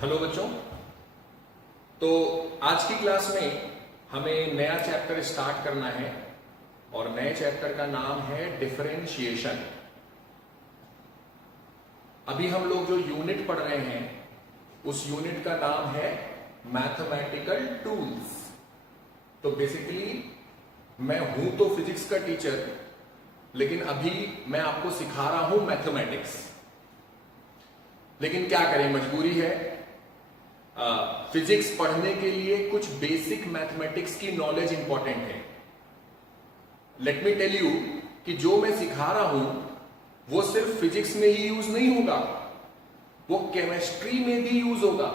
Hello बच्चों। तो आज की क्लास में हमें नया चैप्टर स्टार्ट करना है और नए चैप्टर का नाम है डिफरेंशिएशन। अभी हम लोग जो यूनिट पढ़ रहे हैं उस यूनिट का नाम है मैथमेटिकल टूल्स। तो बेसिकली मैं हूं तो फिजिक्स का टीचर, लेकिन अभी मैं आपको सिखा रहा हूं मैथमेटिक्स। लेकिन क्या करें, मजबूरी है। फिजिक्स पढ़ने के लिए कुछ बेसिक मैथमेटिक्स की नॉलेज इंपॉर्टेंट है। लेट मी टेल यू कि जो मैं सिखा रहा हूं वो सिर्फ फिजिक्स में ही यूज नहीं होगा, वो केमिस्ट्री में भी यूज होगा।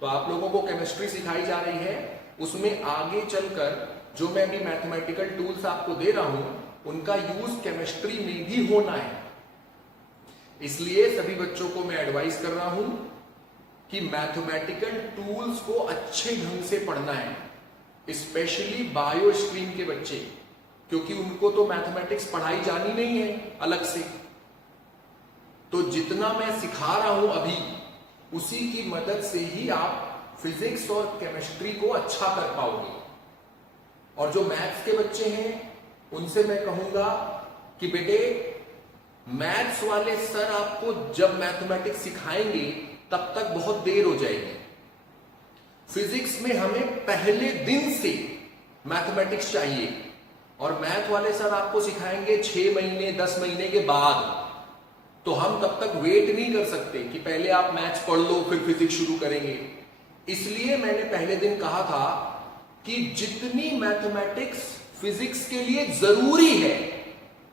तो आप लोगों को केमिस्ट्री सिखाई जा रही है, उसमें आगे चलकर जो मैं अभी मैथमेटिकल टूल्स आपको दे रहा हूं उनका यूज केमिस्ट्री में भी होना है। इसलिए सभी बच्चों को मैं एडवाइस कर रहा हूं कि मैथमेटिकल टूल्स को अच्छे ढंग से पढ़ना है, स्पेशली बायो स्ट्रीम के बच्चे, क्योंकि उनको तो मैथमेटिक्स पढ़ाई जानी नहीं है अलग से। तो जितना मैं सिखा रहा हूं अभी, उसी की मदद से ही आप फिजिक्स और केमिस्ट्री को अच्छा कर पाओगे। और जो मैथ्स के बच्चे हैं उनसे मैं कहूंगा कि बेटे, मैथ्स वाले सर आपको जब मैथमेटिक्स सिखाएंगे तब तक बहुत देर हो जाएगी। फिजिक्स में हमें पहले दिन से मैथमेटिक्स चाहिए और मैथ वाले सर आपको सिखाएंगे 6 महीने 10 महीने के बाद। तो हम तब तक वेट नहीं कर सकते कि पहले आप मैथ्स पढ़ लो फिर फिजिक्स शुरू करेंगे। इसलिए मैंने पहले दिन कहा था कि जितनी मैथमेटिक्स फिजिक्स के लिए जरूरी है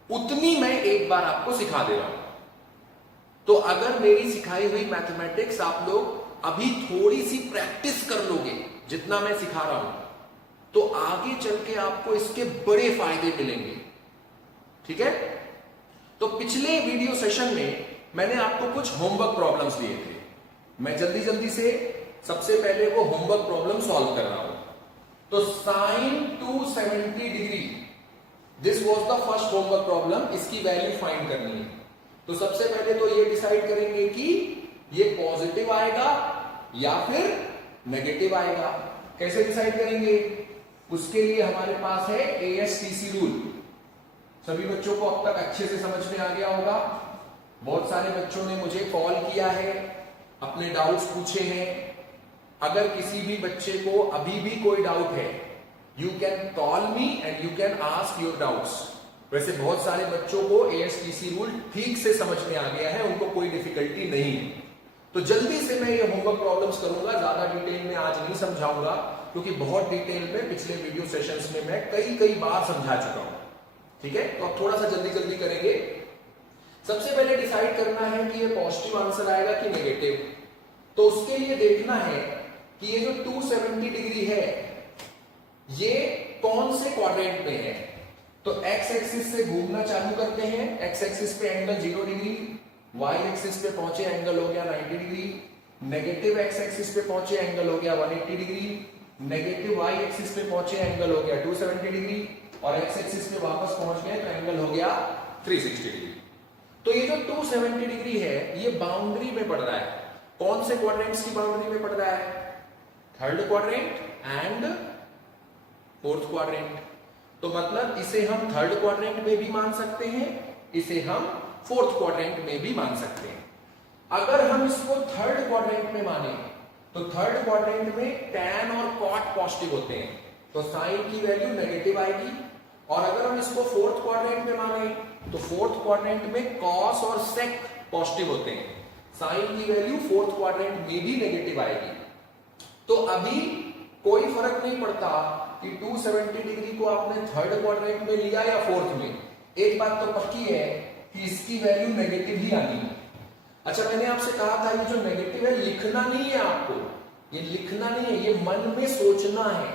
उतनी मैं एक बार आपको सिखा दे रहा हूं। तो अगर मेरी सिखाई हुई मैथमेटिक्स आप लोग अभी थोड़ी सी प्रैक्टिस कर लोगे, जितना मैं सिखा रहा हूं, तो आगे चल के आपको इसके बड़े फायदे मिलेंगे। ठीक है? तो पिछले वीडियो सेशन में मैंने आपको कुछ होमवर्क प्रॉब्लम्स दिए थे। मैं जल्दी जल्दी से सबसे पहले वो होमवर्क प्रॉब्लम सॉल्व कर रहा हूं। तो sine 270 degree, this was the first homework problem. इसकी वैल्यू फाइंड करनी है। तो सबसे पहले तो ये डिसाइड करेंगे कि ये पॉजिटिव आएगा या फिर नेगेटिव आएगा। कैसे डिसाइड करेंगे? उसके लिए हमारे पास है ASTC रूल। सभी बच्चों को अब तक अच्छे से समझ में आ गया होगा। बहुत सारे बच्चों ने मुझे कॉल किया है, अपने डाउट्स पूछे हैं। अगर किसी भी बच्चे को अभी भी कोई डाउट है, you can call me and you can ask your doubts. वैसे बहुत सारे बच्चों को ASTC रूल ठीक से समझ में आ गया है, उनको कोई डिफिकल्टी नहीं है। तो जल्दी से मैं ये होमवर्क प्रॉब्लम्स करूंगा, ज्यादा डिटेल में आज नहीं समझाऊंगा, क्योंकि बहुत डिटेल में पिछले वीडियो सेशंस में मैं कई बार समझा चुका हूं। ठीक है? तो अब थोड़ा सा जल्दी जल्दी करेंगे। सबसे पहले डिसाइड करना है कि ये पॉजिटिव आंसर आएगा कि नेगेटिव। तो उसके लिए देखना है कि ये जो 270 डिग्री है ये कौन से क्वाड्रेंट में है। तो एक्स एक्सिस से घूमना चालू करते हैं। एक्स एक्सिस पे एंगल 0 डिग्री, वाई एक्सिस पे पहुंचे एंगल हो गया 90 डिग्री, नेगेटिव एक्स एक्सिस पे पहुंचे एंगल हो गया 180 डिग्री, नेगेटिव वाई एक्सिस पे पहुंचे एंगल हो गया 270 डिग्री, और एक्स एक्सिस पे वापस पहुंच गए तो एंगल हो गया 360 डिग्री। तो ये जो 270 डिग्री है ये बाउंड्री में पड़ रहा है। कौन से क्वाड्रेंट्स की बाउंड्री में पड़ रहा है? Third quadrant and fourth quadrant. तो मतलब इसे हम थर्ड क्वाड्रेंट में भी मान सकते हैं, इसे हम फोर्थ क्वाड्रेंट में भी मान सकते हैं। अगर हम इसको थर्ड क्वाड्रेंट में माने तो थर्ड क्वाड्रेंट में tan और cot पॉजिटिव होते हैं, तो साइन की वैल्यू नेगेटिव आएगी। और अगर हम इसको फोर्थ क्वाड्रेंट में माने तो फोर्थ क्वाड्रेंट में cos और sec पॉजिटिव होते हैं, साइन की वैल्यू फोर्थ क्वाड्रेंट में भी नेगेटिव आएगी। तो अभी कोई फर्क नहीं पड़ता कि 270 डिग्री को आपने थर्ड क्वाड्रेंट में लिया या फोर्थ में। एक बात तो पक्की है कि इसकी वैल्यू नेगेटिव ही आनी है। अच्छा, मैंने आपसे कहा था ये जो नेगेटिव है लिखना नहीं है आपको, ये लिखना नहीं है, ये मन में सोचना है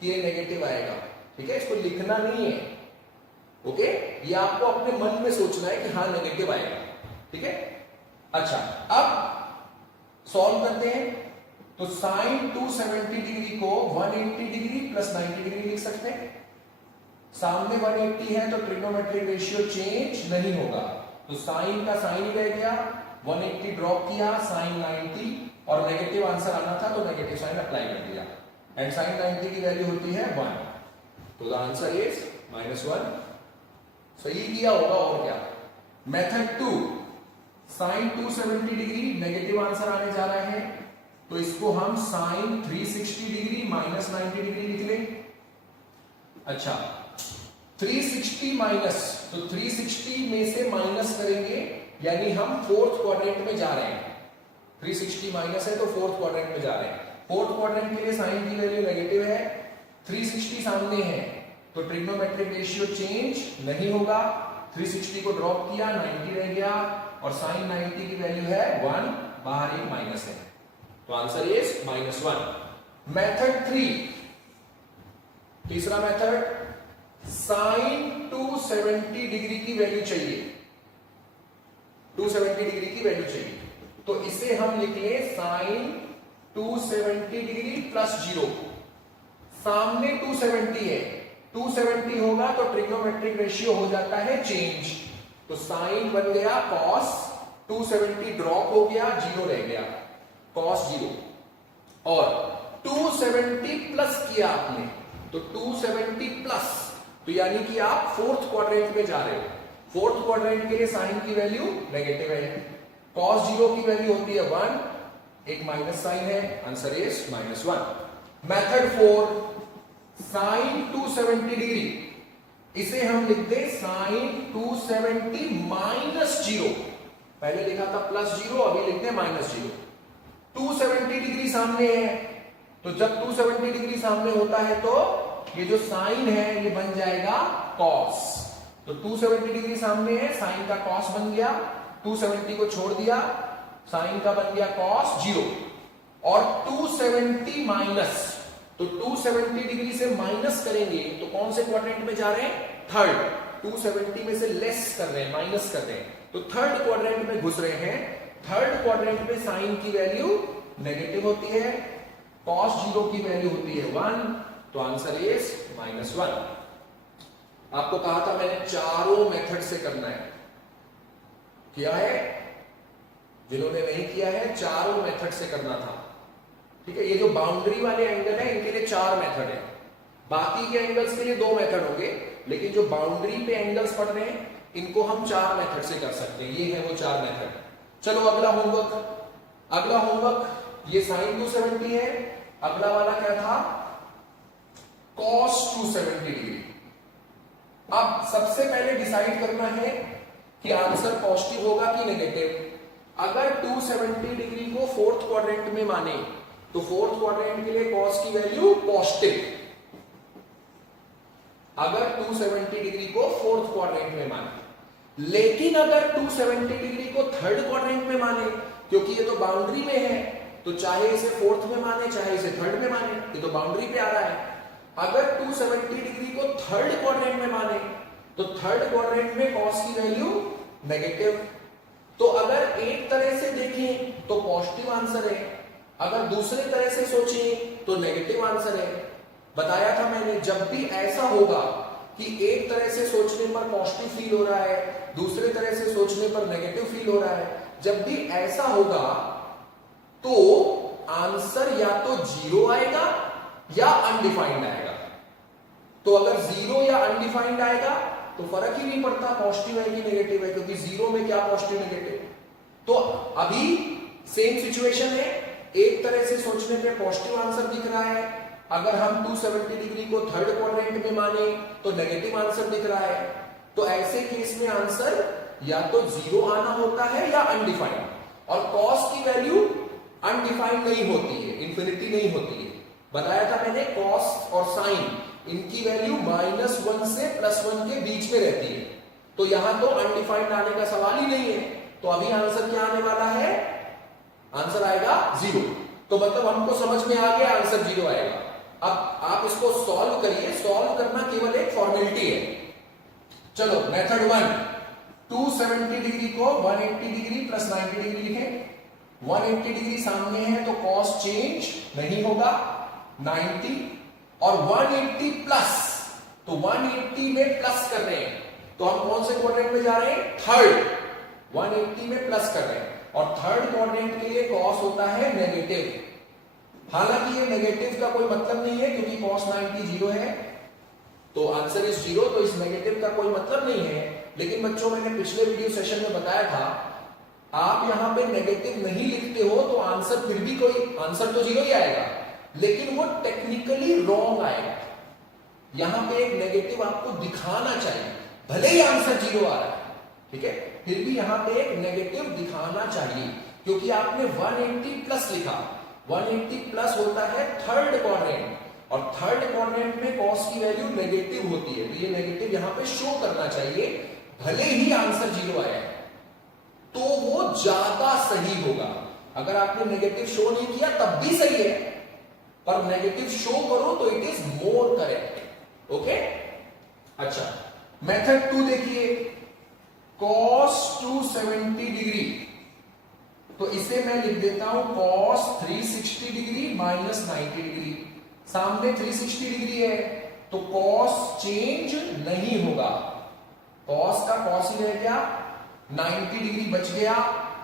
कि ये नेगेटिव आएगा। ठीक है? इसको लिखना नहीं है। ओके? ये आपको अपने मन में सोचना है कि हाँ नेगेटिव आएगा। ठीक है? अच्छा, अब सॉल्व करते हैं। तो साइन 270 डिग्री को 180 डिग्री प्लस 90 डिग्री लिख सकते हैं। सामने 180 है तो ट्रिग्नोमेट्रिक रेशियो चेंज नहीं होगा, तो साइन का साइन ही रह गया, 180 ड्रॉप किया, साइन 90 और नेगेटिव आंसर आना था तो नेगेटिव साइन अप्लाई कर दिया एंड साइन 90 की वैल्यू होती है 1, तो द आंसर इज -1। सही किया होगा और क्या। Method 2, sine 270 degree, negative answer आने जा रहा है तो इसको हम साइन 360 डिग्री माइनस 90 डिग्री लिख लें। अच्छा 360 माइनस, तो 360 में से माइनस करेंगे यानी हम फोर्थ क्वाड्रेंट में जा रहे हैं। 360 माइनस है तो फोर्थ क्वाड्रेंट में जा रहे हैं। फोर्थ क्वाड्रेंट के लिए साइन की वैल्यू नेगेटिव है, 360 सामने है तो ट्रिग्नोमेट्रिक रेशियो चेंज नहीं होगा। 360 को ड्रॉप किया, 90 रह गया और साइन 90 की वैल्यू है 1, बाहर एक माइनस है तो आंसर इज -1। मेथड 3, तीसरा मेथड, साइन 270 डिग्री की वैल्यू चाहिए, 270 डिग्री की वैल्यू चाहिए तो इसे हम लिख लें साइन 270 डिग्री प्लस 0। सामने 270 है, 270 होगा तो ट्रिग्नोमेट्रिक रेशियो हो जाता है चेंज, तो साइन बन गया कॉस, 270 ड्रॉप हो गया, 0 रह गया, कॉस 0। और 270 प्लस किया आपने तो 270 प्लस, तो यानी कि आप फोर्थ क्वाड्रेंट में जा रहे हो। फोर्थ क्वाड्रेंट के लिए साइन की वैल्यू नेगेटिव है, कॉस 0 की वैल्यू होती है 1, एक माइनस साइन है, answer is -1। Method 4, sine 270 degree, इसे हम लिख दे साइन 270 माइनस 0। पहले लिखा था +0, अभी लिखते हैं -0। 270 डिग्री सामने है तो जब 270 डिग्री सामने होता है तो ये जो साइन है ये बन जाएगा कॉस, तो 270 डिग्री सामने है, साइन का कॉस बन गया, 270 को छोड़ दिया, साइन का बन गया कॉस 0 और 270 माइनस, तो 270 डिग्री से माइनस करेंगे तो कौन से क्वाड्रेंट में जा रहे हैं, थर्ड। 270 में से लेस कर रहे हैं, माइनस कर रहे हैं तो थर्ड क्वाड्रेंट में घुस रहे हैं। थर्ड क्वाड्रेंट में साइन की वैल्यू नेगेटिव होती है, कॉस 0 की वैल्यू होती है 1, तो आंसर इज -1। आपको कहा था मैंने चारों मेथड से करना है, किया है? जिन्होंने नहीं किया है चारों मेथड से करना था, ठीक है। ये जो बाउंड्री वाले एंगल है इनके लिए 4 मेथड है, बाकी के एंगल्स के लिए 2 मेथड होंगे, लेकिन जो बाउंड्री पे एंगल्स पड़ रहे हैं इनको हम 4 मेथड से कर सकते हैं। ये है वो 4 मेथड। चलो अगला होमवर्क, ये साइन 270 है, अगला वाला क्या था, कॉस 270 डिग्री। अब सबसे पहले डिसाइड करना है कि आंसर पॉजिटिव होगा कि नेगेटिव। अगर 270 डिग्री को फोर्थ क्वाड्रेंट में माने तो फोर्थ क्वाड्रेंट के लिए कॉस की वैल्यू पॉजिटिव। अगर 270 डिग्री को फोर्थ क्वाड्रेंट में माने, लेकिन अगर 270 डिग्री को थर्ड क्वाड्रेंट में माने, क्योंकि ये तो बाउंड्री में है तो चाहे इसे फोर्थ में माने चाहे इसे थर्ड में माने, ये तो बाउंड्री पे आ रहा है। अगर 270 डिग्री को थर्ड क्वाड्रेंट में माने तो थर्ड क्वाड्रेंट में कॉस की वैल्यू नेगेटिव। तो अगर एक तरह से देखें तो पॉजिटिव आंसर है, अगर दूसरे तरह से सोचें तो नेगेटिव आंसर है। बताया था मैंने, जब भी ऐसा होगा कि एक तरह से सोचने पर पॉजिटिव फील हो रहा है, दूसरे तरह से सोचने पर नेगेटिव फील हो रहा है, जब भी ऐसा होगा तो आंसर या तो 0 आएगा या अनडिफाइंड आएगा। तो अगर 0 या अनडिफाइंड आएगा तो फर्क ही नहीं पड़ता पॉजिटिव है कि नेगेटिव है, क्योंकि 0 में क्या पॉजिटिव नेगेटिव। तो अभी सेम सिचुएशन है, एक तरह से सोचने पे पॉजिटिव आंसर दिख रहा है, अगर हम 270 डिग्री को थर्ड क्वाड्रेंट में माने तो नेगेटिव आंसर दिख रहा है। तो ऐसे केस में आंसर या तो 0 आना होता है या अनडिफाइंड, और कॉस की वैल्यू अनडिफाइंड नहीं होती है, इंफिनिटी नहीं होती है। बताया था मैंने, कॉस और साइन इनकी वैल्यू -1 से +1 के बीच में रहती है, तो यहां तो अनडिफाइंड आने का सवाल ही नहीं है। तो अभी आंसर क्या आने वाला है, आंसर आएगा 0। तो मतलब हमको समझ में आ गया आंसर 0 आएगा। अब आप इसको सॉल्व करिए, सॉल्व करना केवल एक फॉर्मेलिटी है। चलो मेथड 1, 270 डिग्री को 180 डिग्री प्लस 90 डिग्री लिखें। 180 डिग्री सामने है तो कॉस चेंज नहीं होगा, 90 और 180 प्लस, तो 180 में प्लस कर रहे हैं तो हम कौन से क्वाड्रेंट में जा रहे हैं, थर्ड। 180 में प्लस कर रहे हैं और थर्ड क्वाड्रेंट के लिए cos होता है नेगेटिव। हालांकि ये नेगेटिव का कोई मतलब नहीं है क्योंकि cos 90 जीरो है, तो आंसर इज जीरो, तो इस नेगेटिव का कोई मतलब नहीं है। लेकिन बच्चों मैंने पिछले वीडियो सेशन में बताया था, आप यहां पे नेगेटिव नहीं लिखते हो तो आंसर फिर भी कोई आंसर तो जीरो ही आएगा, लेकिन वो टेक्निकली रॉन्ग आएगा। यहां पे एक नेगेटिव आपको दिखाना चाहिए, भले ही आंसर जीरो आ रहा है, ठीक है, फिर भी यहां पे एक नेगेटिव दिखाना चाहिए, क्योंकि आपने 180 प्लस लिखा। 180 प्लस होता है थर्ड क्वाड्रेंट, और थर्ड क्वाड्रेंट में cos की वैल्यू नेगेटिव होती है, तो ये नेगेटिव यहां पे शो करना चाहिए, भले ही आंसर जीरो आया है तो वो ज्यादा सही होगा। अगर आपने नेगेटिव शो नहीं किया तब भी सही है, पर नेगेटिव शो करो तो it is more correct. Okay, अच्छा, मेथड 2 देखिए, cos 270 डिग्री, तो इसे मैं लिख देता हूं cos 360 डिग्री माइनस 90 डिग्री। सामने 360 डिग्री है तो cos चेंज नहीं होगा, cos का cos ही रह गया, 90 डिग्री बच गया,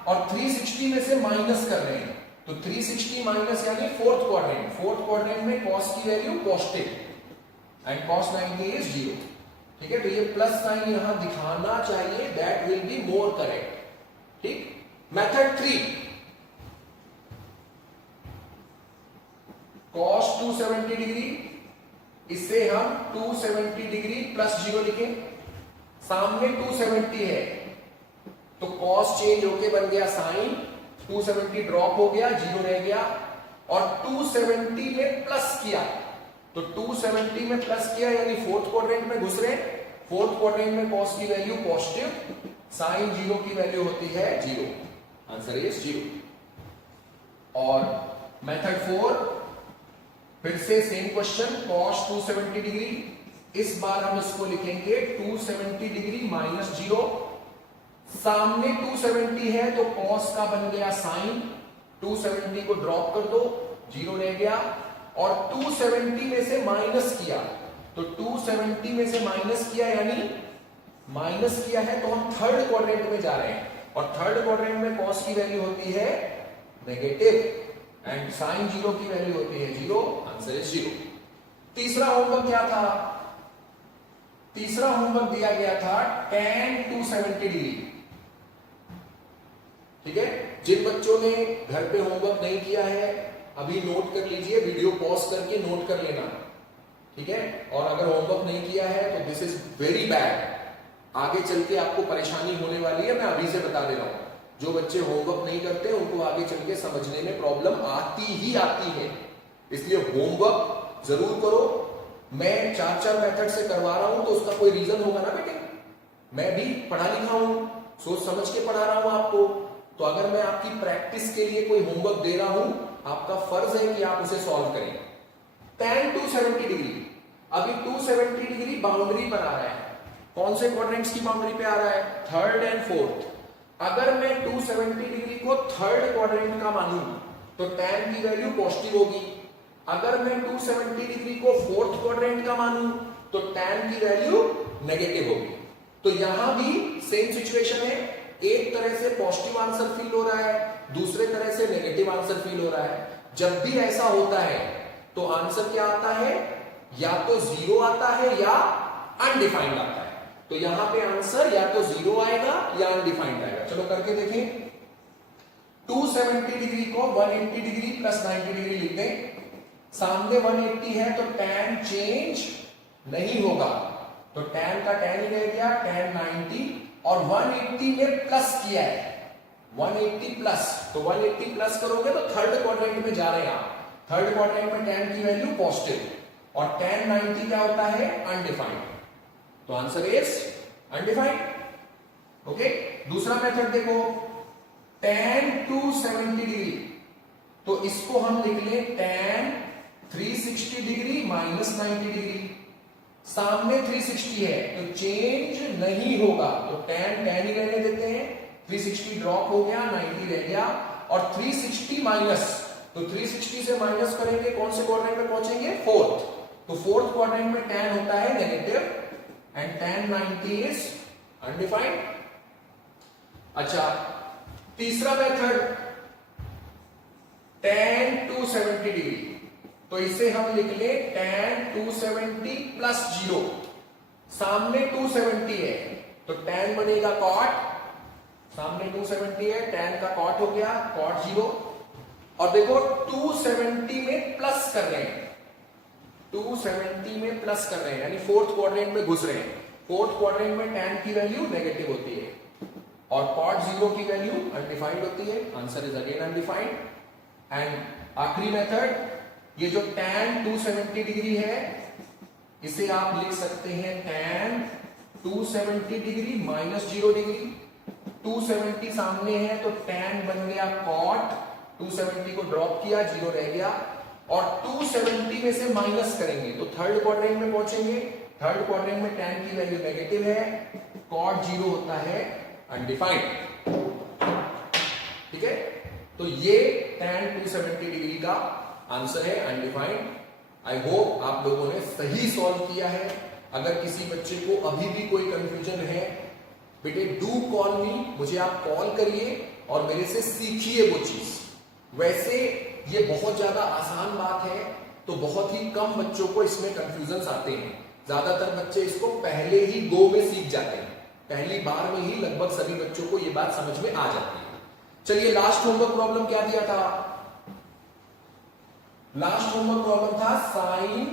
और 360 में से माइनस कर रहे हैं, तो 360 माइनस यानी फोर्थ क्वाड्रेंट, फोर्थ क्वाड्रेंट में cos की value positive and cos 90 is zero, ठीक है, तो ये प्लस साइन यहां दिखाना चाहिए, that will be more correct. ठीक, मेथड 3, cos 270 डिग्री, इसे हम 270 डिग्री प्लस जीरो लिखें, सामने 270 है तो cos चेंज होके बन गया साइन, 270 ड्रॉप हो गया, जीरो रह गया, और 270 में प्लस किया, तो 270 में प्लस किया यानी फोर्थ क्वाड्रेंट में घुस रहे, फोर्थ क्वाड्रेंट में cos की वैल्यू पॉजिटिव, साइन जीरो की वैल्यू होती है जीरो, आंसर इज जीरो। और मेथड 4, फिर से सेम क्वेश्चन, cos 270 डिग्री, इस बार हम इसको लिखेंगे 270 डिग्री माइनस जीरो, सामने 270 है तो cos का बन गया साइन, 270 को ड्रॉप कर दो, जीरो रह गया, और 270 में से माइनस किया, तो 270 में से माइनस किया यानी माइनस किया है तो हम थर्ड क्वाड्रेंट में जा रहे हैं, और थर्ड क्वाड्रेंट में cos की वैल्यू होती है नेगेटिव एंड साइन जीरो की वैल्यू होती है जीरो, आंसर इज जीरो। तीसरा होमवर्क क्या था? तीसरा होमवर्क दिया गया था tan 270 डिग्री, ठीक है, जिन बच्चों ने घर पे होमवर्क नहीं किया है अभी नोट कर लीजिए, वीडियो पॉज करके नोट कर लेना, ठीक है, और अगर होमवर्क नहीं किया है तो दिस इज वेरी बैड, आगे चल के आपको परेशानी होने वाली है, मैं अभी से बता दे रहा हूं। जो बच्चे होमवर्क नहीं करते उनको आगे चल के समझने में प्रॉब्लम आती ही आती है, इसलिए होमवर्क जरूर करो। मैं 4-4 मेथड से करवा रहा हूं तो उसका कोई रीजन होगा ना बेटे, मैं भी पढ़ा लिखा हूं, सोच समझ के पढ़ा रहा हूं आपको, तो अगर मैं आपकी प्रैक्टिस के लिए कोई होमवर्क दे रहा हूं, आपका फर्ज है कि आप उसे सॉल्व करें। tan 270 डिग्री, अभी 270 डिग्री बाउंड्री पर आ रहा है, कौन से क्वाड्रेंट्स की बाउंड्री पे आ रहा है? Third and fourth. अगर मैं 270 डिग्री को थर्ड क्वाड्रेंट का मानूं तो tan की वैल्यू पॉजिटिव होगी, अगर मैं 270 डिग्री को फोर्थ क्वाड्रेंट का मानूं तो tan की वैल्यू नेगेटिव होगी। तो यहां भी सेम सिचुएशन है, एक तरह से पॉजिटिव आंसर फील हो रहा है, दूसरे तरह से नेगेटिव आंसर फील हो रहा है। जब भी ऐसा होता है तो आंसर क्या आता है? या तो जीरो आता है या अनडिफाइंड आता है, तो यहां पे आंसर या तो जीरो आएगा या अनडिफाइंड आएगा। चलो करके देखें, 270 डिग्री को 180 डिग्री प्लस 90 डिग्री लिख दें, सामने 180 है तो tan चेंज नहीं होगा, तो tan का tan ही रह गया, tan 90, और 180 में प्लस किया है, 180 प्लस, तो 180 प्लस करोगे तो थर्ड क्वाड्रेंट में जा रहे हैं आप, थर्ड क्वाड्रेंट में tan की वैल्यू पॉजिटिव, और tan 90 क्या होता है? अनडिफाइंड, तो आंसर इज अनडिफाइंड। ओके, दूसरा मेथड देखो, tan 270 डिग्री, तो इसको हम लिख लें tan 360 डिग्री माइनस 90 डिग्री, सामने 360 है तो चेंज नहीं होगा, तो tan ही रहने देते हैं, 360 ड्रॉप हो गया, 90 रह गया, और 360 माइनस, तो 360 से माइनस करेंगे कौन से क्वाड्रेंट में पहुंचेंगे? फोर्थ, तो फोर्थ क्वाड्रेंट में tan होता है negative and tan 90 is undefined. अच्छा, तीसरा मेथड tan 270 डिग्री, तो इसे हम लिख ले tan 270 प्लस 0, सामने 270 है तो tan बनेगा cot, सामने 270 है tan का cot हो गया cot 0, और देखो 270 में प्लस कर रहे हैं, 270 में प्लस कर रहे हैं यानी फोर्थ क्वाड्रेंट में घुस रहे हैं। फोर्थ क्वाड्रेंट में tan की वैल्यू नेगेटिव होती है और cot 0 की वैल्यू अनडिफाइंड होती है, answer is again undefined. And आखिरी मेथड, ये जो tan 270 डिग्री है इसे आप लिख सकते हैं tan 270 डिग्री माइनस 0 डिग्री, 270 सामने है तो tan बन गया cot, 270 को ड्रॉप किया 0 रह गया, और 270 में से माइनस करेंगे तो थर्ड क्वाड्रेंट में पहुंचेंगे, थर्ड क्वाड्रेंट में tan की वैल्यू नेगेटिव है, cot 0 होता है अनडिफाइंड। ठीक है, तो ये tan 270 डिग्री का आंसर है अनडिफाइंड। आई होप आप लोगों ने सही सॉल्व किया है। अगर किसी बच्चे को अभी भी कोई कंफ्यूजन है, बेटे डू कॉल मी, मुझे आप कॉल करिए और मेरे से सीखिए वो चीज। वैसे ये बहुत ज्यादा आसान बात है तो बहुत ही कम बच्चों को इसमें कंफ्यूजन आते हैं, ज्यादातर बच्चे इसको पहले ही गो में सीख जाते हैं, पहली बार में ही लगभग सभी बच्चों को ये बात समझ में आ जाती है। चलिए लास्ट होमवर्क प्रॉब्लम क्या दिया था? लास्ट होमवर्क प्रॉब्लम था साइन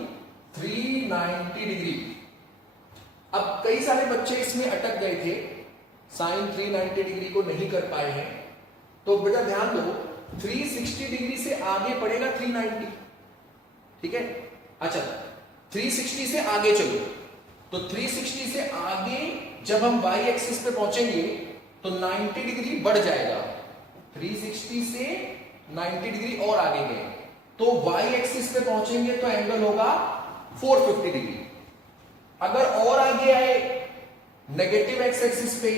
390 डिग्री। अब कई सारे बच्चे इसमें अटक गए थे, साइन 390 डिग्री को नहीं कर पाए हैं, तो बेटा ध्यान दो 360 डिग्री से आगे पड़ेगा 390, ठीक है? अच्छा 360 से आगे चलो, तो 360 से आगे जब हम y एक्सिस पे पहुंचेंगे तो 90 डिग्री बढ़ जाएगा, 360 से 90 डिग्री और आगे गए तो y एक्सिस पे पहुंचेंगे तो एंगल होगा 450 डिग्री। अगर और आगे आए नेगेटिव x एक्सिस पे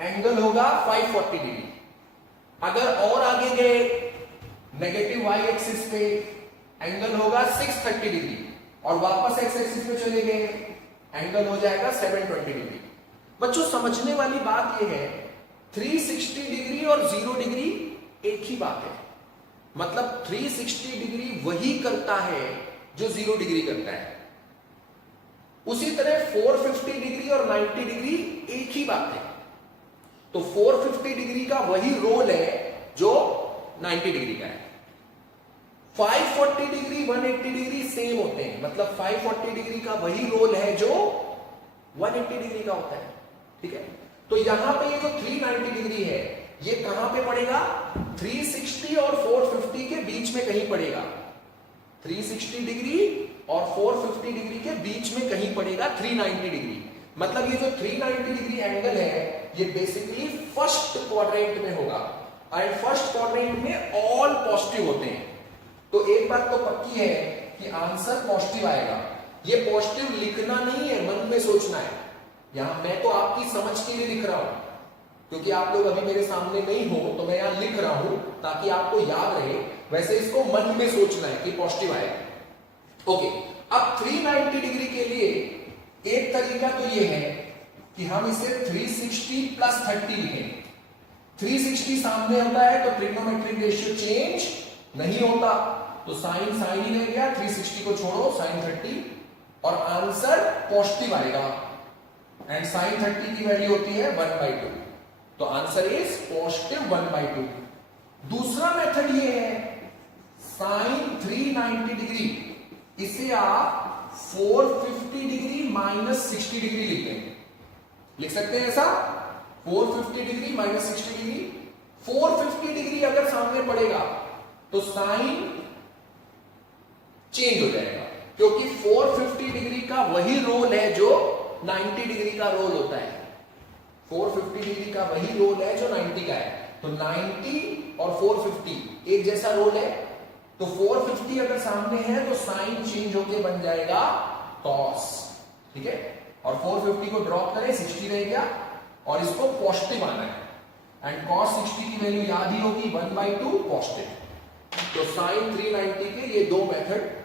एंगल होगा 540 डिग्री। अगर और आगे गए नेगेटिव y एक्सिस पे एंगल होगा 630 डिग्री, और वापस x एक्सिस पे चले गए एंगल हो जाएगा 720 डिग्री। बच्चों समझने वाली बात यह है 360 डिग्री और 0 डिग्री एक ही बात है, मतलब 360 डिग्री वही करता है जो 0 डिग्री करता है। उसी तरह 450 डिग्री और 90 डिग्री एक ही बात है, तो 450 डिग्री का वही रोल है जो 90 डिग्री का है। 540 डिग्री 180 डिग्री सेम होते हैं, मतलब 540 डिग्री का वही रोल है जो 180 डिग्री का होता है, ठीक है? तो यहां पे ये जो 390 डिग्री है ये कहां पे पड़ेगा? 360 और 450 के बीच में कहीं पड़ेगा, 360 डिग्री और 450 डिग्री के बीच में कहीं पड़ेगा 390 डिग्री। मतलब ये जो 390 डिग्री एंगल है ये बेसिकली फर्स्ट क्वाड्रेंट में होगा, एंड फर्स्ट क्वाड्रेंट में ऑल पॉजिटिव होते हैं। तो एक बात तो पक्की है कि आंसर पॉजिटिव आएगा। ये पॉजिटिव लिखना नहीं है, मन में सोचना है। यहां मैं तो आपकी समझ के लिए लिख रहा हूं, क्योंकि आप लोग अभी मेरे सामने नहीं हो तो मैं यहां लिख रहा हूं ताकि आपको याद रहे। वैसे इसको मन में सोचना है कि पॉजिटिव आएगा। ओके, अब 390 डिग्री के लिए एक तरीका तो ये है कि हम इसे 360 प्लस 30 लिखें। 360 सामने होता है तो ट्रिग्नोमेट्रिक रेशियो चेंज नहीं होता, तो साइन साइन ही रह गया, 360 को छोड़ो साइन 30 और आंसर पॉजिटिव आएगा। एंड साइन 30 की वैल्यू होती है 1/2, तो आंसर इज पॉजिटिव 1/2। दूसरा मेथड ये है साइन 390 डिग्री, इसे आप 450 डिग्री माइनस 60 डिग्री लिख सकते हैं ऐसा, 450 डिग्री माइनस 60 डिग्री। 450 डिग्री अगर सामने पड़ेगा तो साइन चेंज हो जाएगा, क्योंकि 450 डिग्री का वही रोल है जो 90 डिग्री का रोल होता है। 450 डिग्री का वही रोल है जो 90 का है, तो 90 और 450 एक जैसा रोल है, तो 450 अगर सामने है तो साइन चेंज होके बन जाएगा cos, ठीक है? और 450 को ड्रॉप करें 60 रह गया, और इसको पॉजिटिव आना है, एंड cos 60 की वैल्यू याद ही होगी 1/2 पॉजिटिव। तो साइन 390 के ये दो मेथड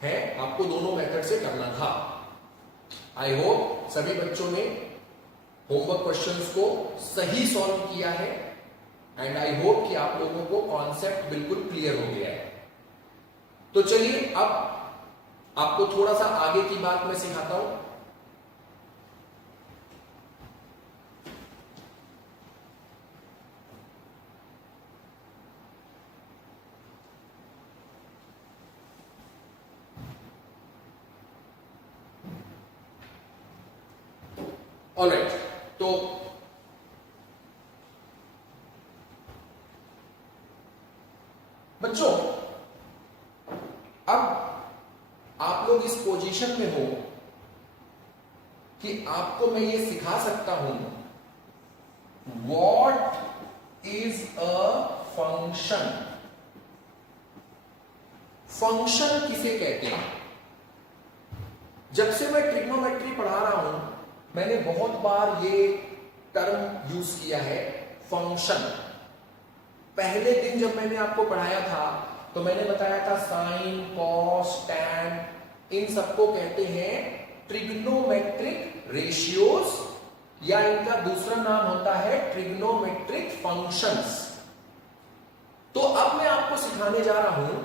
है, आपको दोनों मेथड से करना था। आई होप सभी बच्चों ने होमवर्क क्वेश्चंस को सही सॉल्व किया है। एंड आई होप कि आप लोगों को कॉन्सेप्ट बिल्कुल क्लियर हो गया है। तो चलिए अब आपको थोड़ा सा आगे की बात मैं सिखाता हूं। ऑलराइट, तो बच्चों अब आप लोग इस पोजीशन में हो कि आपको मैं ये सिखा सकता हूं what is a function. Function किसे कहते हैं? जब से मैं ट्रिग्नोमेट्री पढ़ा रहा हूं मैंने बहुत बार ये टर्म यूज किया है, फंक्शन। पहले दिन जब मैंने आपको पढ़ाया था तो मैंने बताया था साइन, कॉस, टैन, इन सबको कहते हैं ट्रिग्नोमेट्रिक रेशियोज, या इनका दूसरा नाम होता है ट्रिग्नोमेट्रिक फंक्शंस। तो अब मैं आपको सिखाने जा रहा हूं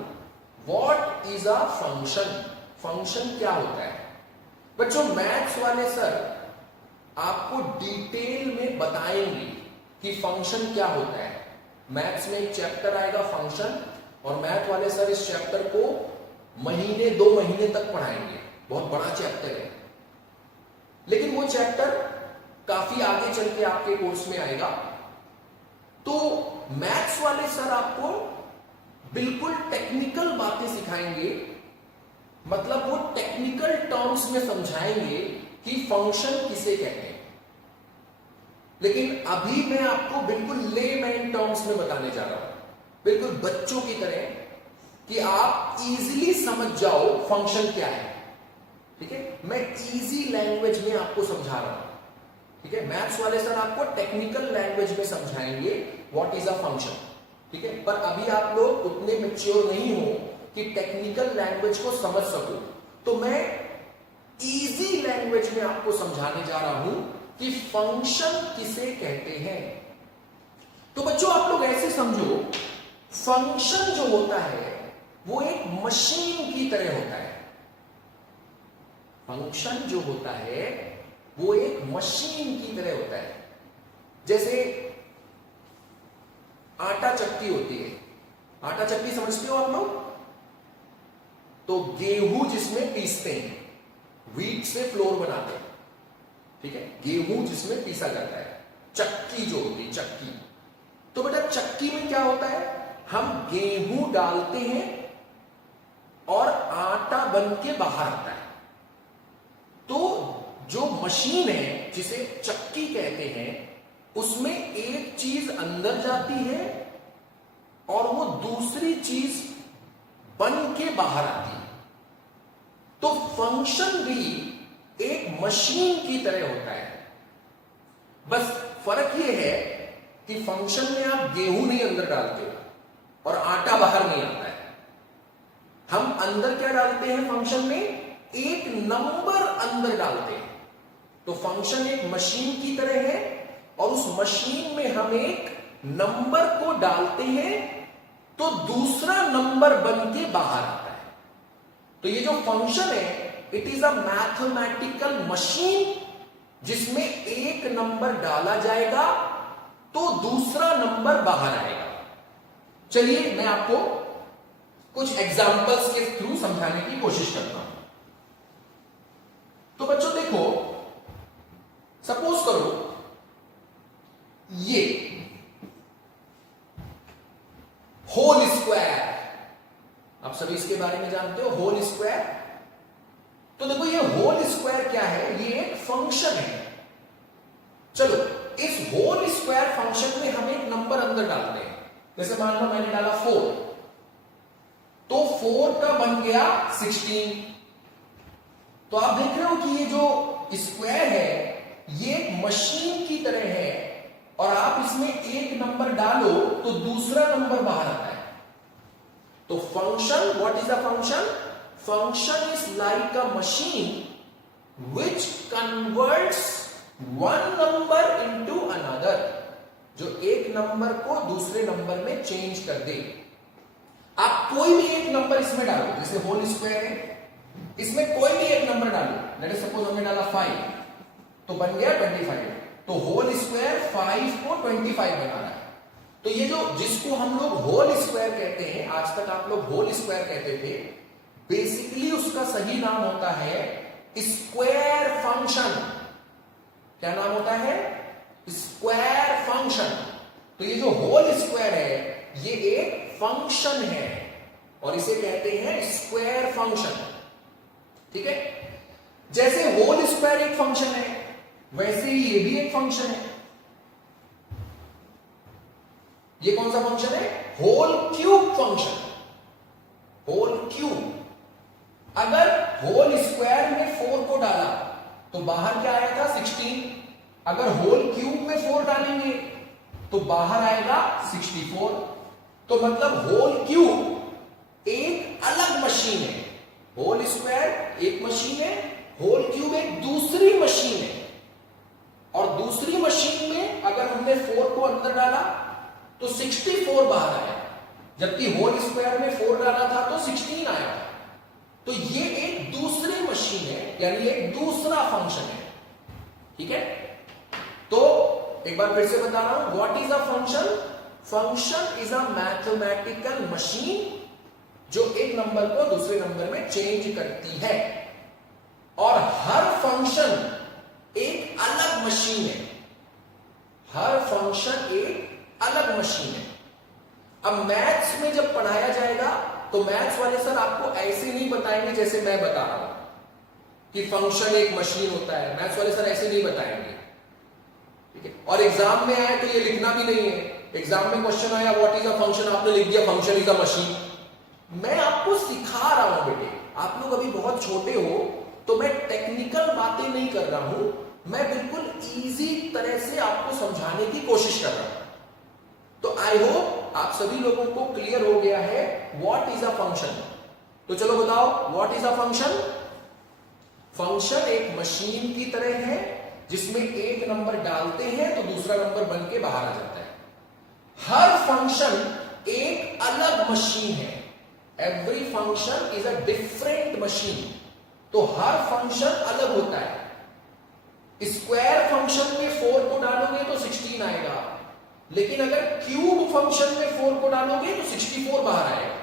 what is a function. Function क्या होता है? बच्चों मैथ्स वाले सर आपको डिटेल में बताएंगे कि फंक्शन क्या होता है। मैथ्स में एक चैप्टर आएगा फंक्शन, और मैथ वाले सर इस चैप्टर को महीने 2 महीने तक पढ़ाएंगे, बहुत बड़ा चैप्टर है। लेकिन वो चैप्टर काफी आगे चल के आपके कोर्स में आएगा। तो मैथ्स वाले सर आपको बिल्कुल टेक्निकल बातें सिखाएंगे, मतलब वो टेक्निकल टर्म्स में समझाएंगे कि फंक्शन किसे कहते हैं। लेकिन अभी मैं आपको बिल्कुल लेमैन टर्म्स में बताने जा रहा हूं, बिल्कुल बच्चों की तरह, कि आप इजीली समझ जाओ फंक्शन क्या है। ठीक है, मैं इजी लैंग्वेज में आपको समझा रहा हूं। ठीक है, मैथ्स वाले सर आपको टेक्निकल लैंग्वेज में समझाएंगे व्हाट इज अ फंक्शन। ठीक है, पर अभी आप लोग उतने मैच्योर नहीं हो कि टेक्निकल लैंग्वेज को समझ सको, तो मैं इजी लैंग्वेज में आपको समझाने जा रहा हूं कि फंक्शन किसे कहते हैं। तो बच्चों आप लोग ऐसे समझो, फंक्शन जो होता है वो एक मशीन की तरह होता है। फंक्शन जो होता है वो एक मशीन की तरह होता है। जैसे आटा चक्की होती है, आटा चक्की समझते हो आप लोग? तो गेहूं जिसमें पीसते हैं, व्हीट से फ्लोर बनाते हैं। ठीक है, गेहूं जिसमें पीसा जाता है, चक्की जो होती है, चक्की। तो बेटा चक्की में क्या होता है? हम गेहूं डालते हैं और आटा बन के बाहर आता है। तो जो मशीन है जिसे चक्की कहते हैं, उसमें एक चीज अंदर जाती है और वो दूसरी चीज बन के बाहर आती है। तो फंक्शन भी एक मशीन की तरह होता है। बस फर्क यह है कि फंक्शन में आप गेहूं नहीं अंदर डालते हो और आटा बाहर नहीं आता है। हम अंदर क्या डालते हैं? फंक्शन में एक नंबर अंदर डालते हैं। तो फंक्शन एक मशीन की तरह है और उस मशीन में हम एक नंबर को डालते हैं तो दूसरा नंबर बन के बाहर आता है। तो ये जो फंक्शन है, it is a mathematical machine जिसमें एक नंबर डाला जाएगा तो दूसरा नंबर बाहर आएगा। चलिए मैं आपको कुछ एग्जांपल्स के थ्रू समझाने की कोशिश करता हूं। तो बच्चों देखो, सपोज करो ये होल स्क्वायर, आप सभी इसके बारे में जानते हो, होल स्क्वायर। तो देखो ये होल स्क्वायर क्या है? ये एक फंक्शन है। चलो इस होल स्क्वायर फंक्शन में हम एक नंबर अंदर डालते हैं। जैसे मान लो मैंने डाला 4, तो 4 का बन गया 16। तो आप देख रहे हो कि ये जो स्क्वायर है ये एक मशीन की तरह है और आप इसमें एक नंबर डालो तो दूसरा नंबर बाहर आता है। तो function, what is a function? Function is like a machine which converts one number into another. जो एक नंबर को दूसरे नंबर में चेंज कर दे। आप कोई भी एक नंबर इसमें डालो, जैसे होल स्क्वायर है, इसमें कोई भी एक नंबर डालो, लेट अस सपोज हमने डाला 5, तो बन गया 25। तो होल स्क्वायर 5 को 25 बना रहा है। तो ये जो जिसको हम लोग होल स्क्वायर कहते हैं, आज तक आप लोग होल स्क्वायर कहते थे, बेसिकली उसका सही नाम होता है स्क्वायर फंक्शन। क्या नाम होता है? Square function. तो ये जो होल स्क्वायर है ये एक फंक्शन है और इसे कहते हैं स्क्वायर फंक्शन। ठीक है, जैसे होल स्क्वायर एक फंक्शन है वैसे ही ये भी एक फंक्शन है। ये कौन सा फंक्शन है? Whole cube function. Whole cube. अगर होल स्क्वायर में 4 को डाला तो बाहर क्या आया था? 16। अगर होल क्यूब में 4 डालेंगे तो बाहर आएगा 64। तो मतलब होल क्यूब एक अलग मशीन है, होल स्क्वायर एक मशीन है, होल क्यूब एक दूसरी मशीन है। और दूसरी मशीन में अगर हमने 4 को अंदर डाला तो 64 बाहर आया, जबकि होल स्क्वायर में 4 डाला था तो 16 आया। तो ये एक दूसरी मशीन है, यानी एक दूसरा फंक्शन है। ठीक है, तो एक बार फिर से बता रहा हूं, what is a function? Function is a mathematical machine जो एक नंबर को दूसरे नंबर में चेंज करती है। और हर फंक्शन एक अलग मशीन है। हर फंक्शन एक अलग मशीन है। अब मैथ्स में जब पढ़ाया जाएगा तो मैथ्स वाले सर आपको ऐसे नहीं बताएंगे जैसे मैं बता रहा हूं कि फंक्शन एक मशीन होता है। मैथ्स वाले सर ऐसे नहीं बताएंगे। ठीक है, और एग्जाम में आए तो ये लिखना भी नहीं है। एग्जाम में क्वेश्चन आया व्हाट इज अ फंक्शन, आपने लिख दिया फंक्शन इज अ मशीन। मैं आपको सिखा रहा हूं बेटे, आप लोग अभी बहुत छोटे हो तो मैं टेक्निकल बातें नहीं कर रहा हूं, मैं बिल्कुल इजी तरह से आपको समझाने की कोशिश कर रहा हूं। तो आई होप आप सभी लोगों को क्लियर हो गया है व्हाट इज अ फंक्शन। तो चलो बताओ what is a function. Function एक मशीन की तरह है जिसमें एक नंबर डालते हैं तो दूसरा नंबर बन के बाहर आ जाता है। हर फंक्शन एक अलग मशीन है। Every function is a different machine. तो हर फंक्शन अलग होता है। स्क्वायर फंक्शन में 4 को डालोगे तो 16 आएगा, लेकिन अगर क्यूब फंक्शन में 4 को डालोगे तो 64 बाहर आएगा।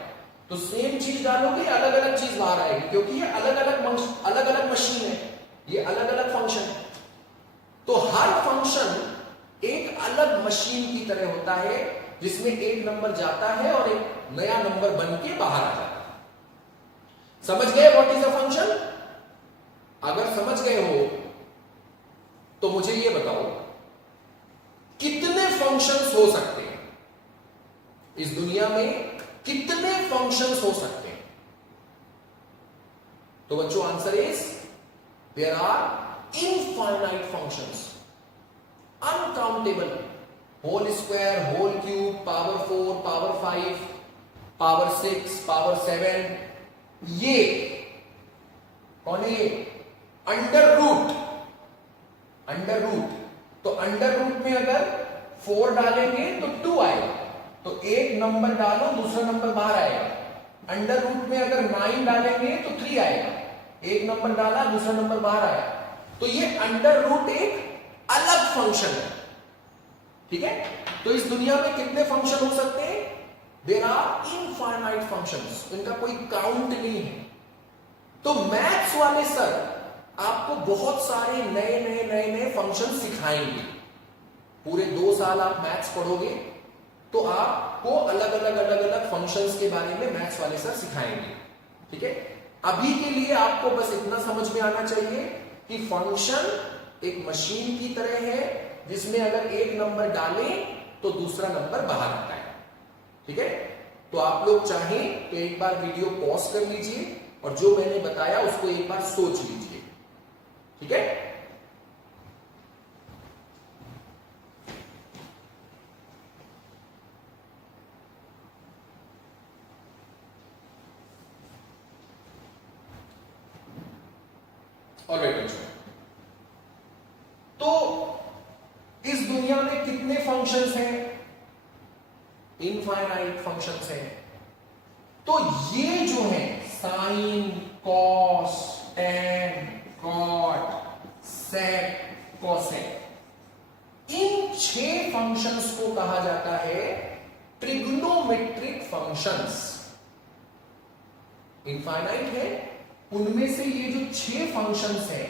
तो सेम चीज डालोगे अलग अलग चीज बाहर आएगी, क्योंकि ये अलग अलग मशीन है, ये अलग अलग फंक्शन है। तो हर फंक्शन एक अलग मशीन की तरह होता है जिसमें एक नंबर जाता है और एक नया नंबर बन के बाहर आ जाता है। समझ गए व्हाट इज अ फंक्शन? अगर समझ गए हो तो मुझे ये बताओ कितने फंक्शंस हो सकते हैं इस दुनिया में? कितने फंक्शंस हो सकते हैं? तो बच्चों answer is there are infinite functions, uncountable. Whole square, whole cube, power 4, power 5, power 6, power 7। ये कौन है? ये अंडर रूट। अंडर रूट, तो अंडर रूट में अगर 4 डालेंगे तो 2 आएगा, तो एक नंबर डालो दूसरा नंबर बाहर आएगा। अंडर रूट में अगर 9 डालेंगे तो 3 आएगा, एक नंबर डाला दूसरा नंबर बाहर आया। तो ये अंडर रूट एक अलग फंक्शन है। ठीक है, तो इस दुनिया में कितने फंक्शन हो सकते हैं? देयर आर इनफाइनाइट फंक्शंस, इनका कोई काउंट नहीं है। तो मैथ्स वाले सर आपको बहुत सारे नए फंक्शन सिखाएंगे। पूरे 2 साल आप मैथ्स पढ़ोगे तो आपको अलग अलग फंक्शंस के बारे में मैथ्स वाले सर सिखाएंगे। ठीक है, अभी के लिए आपको बस इतना समझ में आना चाहिए कि फंक्शन एक मशीन की तरह है जिसमें अगर एक नंबर डालें तो दूसरा नंबर बाहर आता है। ठीक है, तो आप लोग चाहें तो एक बार वीडियो पॉज कर लीजिए और जो मैंने बताया उसको एक बार सोच लीजिए। ठीक है, ऑलराइट बच्चों, तो इस दुनिया दुनिया में कितने फंक्शंस हैं? इनफाइनाइट फंक्शंस हैं। तो ये जो है साइन, कॉस, टैन, कॉट, सेक, कोसेक, इन 6 फंक्शंस को कहा जाता है ट्रिग्नोमेट्रिक फंक्शंस। इनफाइनाइट है, उनमें से ये जो 6 फंक्शंस हैं,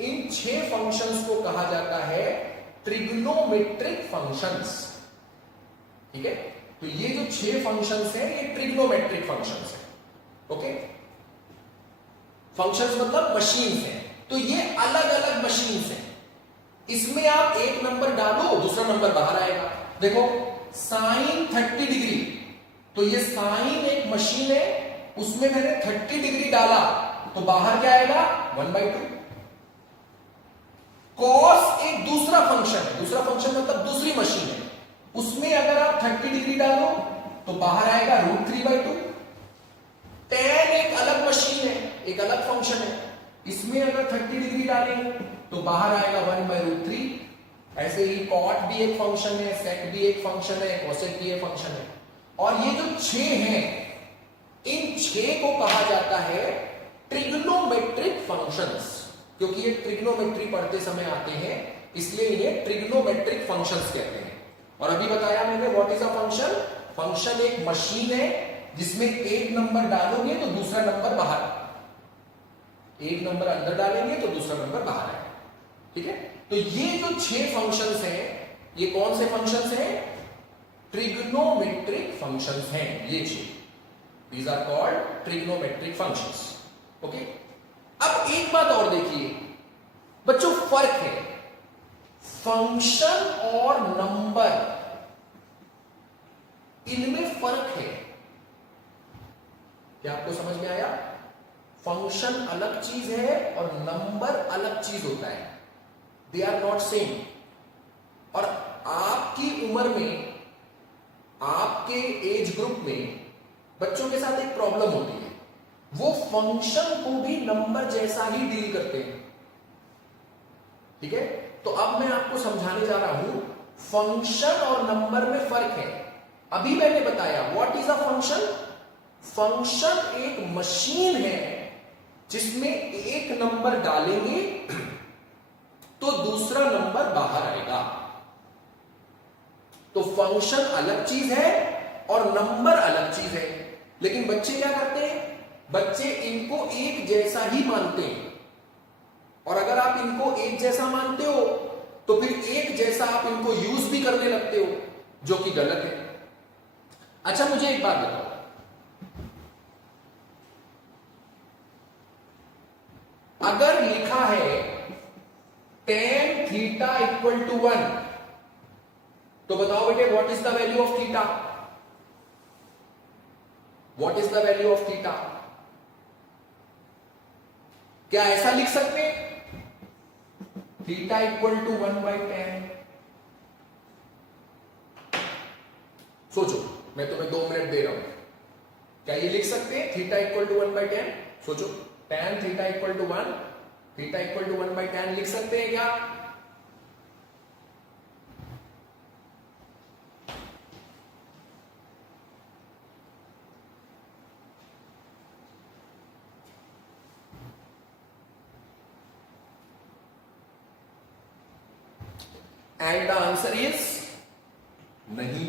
इन 6 फंक्शंस को कहा जाता है ट्रिग्नोमेट्रिक फंक्शंस। ठीक है, तो ये जो 6 फंक्शंस हैं, ये ट्रिग्नोमेट्रिक फंक्शंस हैं। ओके, फंक्शंस मतलब मशीन्स हैं। तो ये अलग अलग मशीन्स हैं। इसमें आप एक नंबर डालो, दूसरा नंबर बाहर आएगा। देखो, साइन 30 डिग्री, तो ये साइन एक मशीन है, उसमें मैंने 30 डिग्री डाला, तो बाहर क्या आएगा? 1/2। कॉस एक दूसरा फंक्शन है, दूसरा फंक्शन मतलब दूसरी मशीन है, उसमें अगर आप 30 डिग्री डालो तो बाहर आएगा √3/2। टैन एक अलग मशीन है, एक अलग फंक्शन है, इसमें अगर 30 डिग्री डालें तो बाहर आएगा 1/√3। ऐसे ही कॉट भी एक फंक्शन है, सेक भी एक फंक्शन है, कोसेक भी एक फंक्शन है। और ये जो 6 हैं, इन 6 को कहा जाता है ट्रिग्नोमेट्रिक फंक्शंस। क्योंकि ये ट्रिग्नोमेट्री पढ़ते समय आते हैं, इसलिए इन्हें ट्रिग्नोमेट्रिक फंक्शंस कहते हैं। और अभी बताया मैंने what is a function. Function एक मशीन है जिसमें एक नंबर डालोगे तो दूसरा नंबर बाहर, एक नंबर अंदर डालेंगे तो दूसरा नंबर बाहर आएगा। ठीक है, तो ये जो 6 फंक्शंस हैं, ये कौन से फंक्शंस हैं? ट्रिग्नोमेट्रिक फंक्शंस हैं ये 6। These are called trigonometric functions. Okay, अब एक बात और देखिए बच्चों, फर्क है फंक्शन और नंबर, इनमें फर्क है। क्या आपको समझ में आया? फंक्शन अलग चीज है और नंबर अलग चीज होता है। They are not same. और आपकी उम्र में, आपके एज ग्रुप में बच्चों के साथ एक प्रॉब्लम होती है, वो फंक्शन को भी नंबर जैसा ही डील करते हैं। ठीक है, तो अब मैं आपको समझाने जा रहा हूं फंक्शन और नंबर में फर्क है। अभी मैंने बताया what is a function. Function एक मशीन है जिसमें एक नंबर डालेंगे तो दूसरा नंबर बाहर आएगा। तो फंक्शन अलग चीज है और नंबर अलग चीज है। लेकिन बच्चे क्या करते हैं? बच्चे इनको एक जैसा ही मानते हैं। और अगर आप इनको एक जैसा मानते हो तो फिर एक जैसा आप इनको यूज भी करने लगते हो, जो कि गलत है। अच्छा, मुझे एक बात बताओ, अगर लिखा है tan थीटा इक्वल टू 1, तो बताओ बेटे what is the value of theta? What is the value of theta? क्या ऐसा लिख सकते हैं थीटा इक्वल टू 1/tan? सोचो, मैं तुम्हें 2 मिनट दे रहा हूं, क्या ये लिख सकते हैं थीटा इक्वल टू 1/tan? सोचो, tan theta equal to 1, theta equal to 1/tan लिख सकते हैं क्या? एंड द आंसर इज नहीं,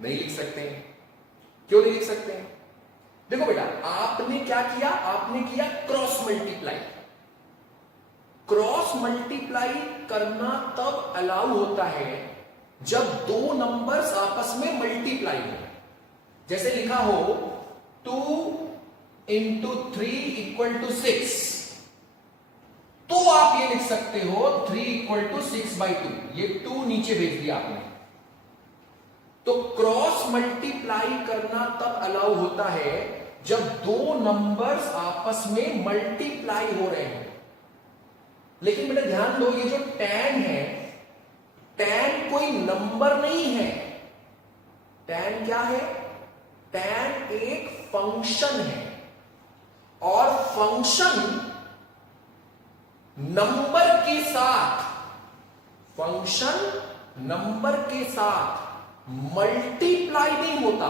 नहीं लिख सकते हैं। क्यों नहीं लिख सकते हैं? देखो बेटा, आपने क्या किया? आपने किया क्रॉस मल्टीप्लाई। क्रॉस मल्टीप्लाई करना तब अलाउ होता है जब दो नंबर्स आपस में मल्टीप्लाई हो। जैसे लिखा हो 2 × 3 = 6, तो आप ये लिख सकते हो 3 = 6/2। ये 2 नीचे भेज दिया आपने। तो क्रॉस मल्टीप्लाई करना तब अलाउ होता है जब दो नंबर्स आपस में मल्टीप्लाई हो रहे हैं। लेकिन बेटा ध्यान दो, ये जो tan है, tan कोई नंबर नहीं है। tan क्या है? tan एक फंक्शन है, और फंक्शन नंबर के साथ फंक्शन नंबर के साथ मल्टीप्लाई नहीं होता,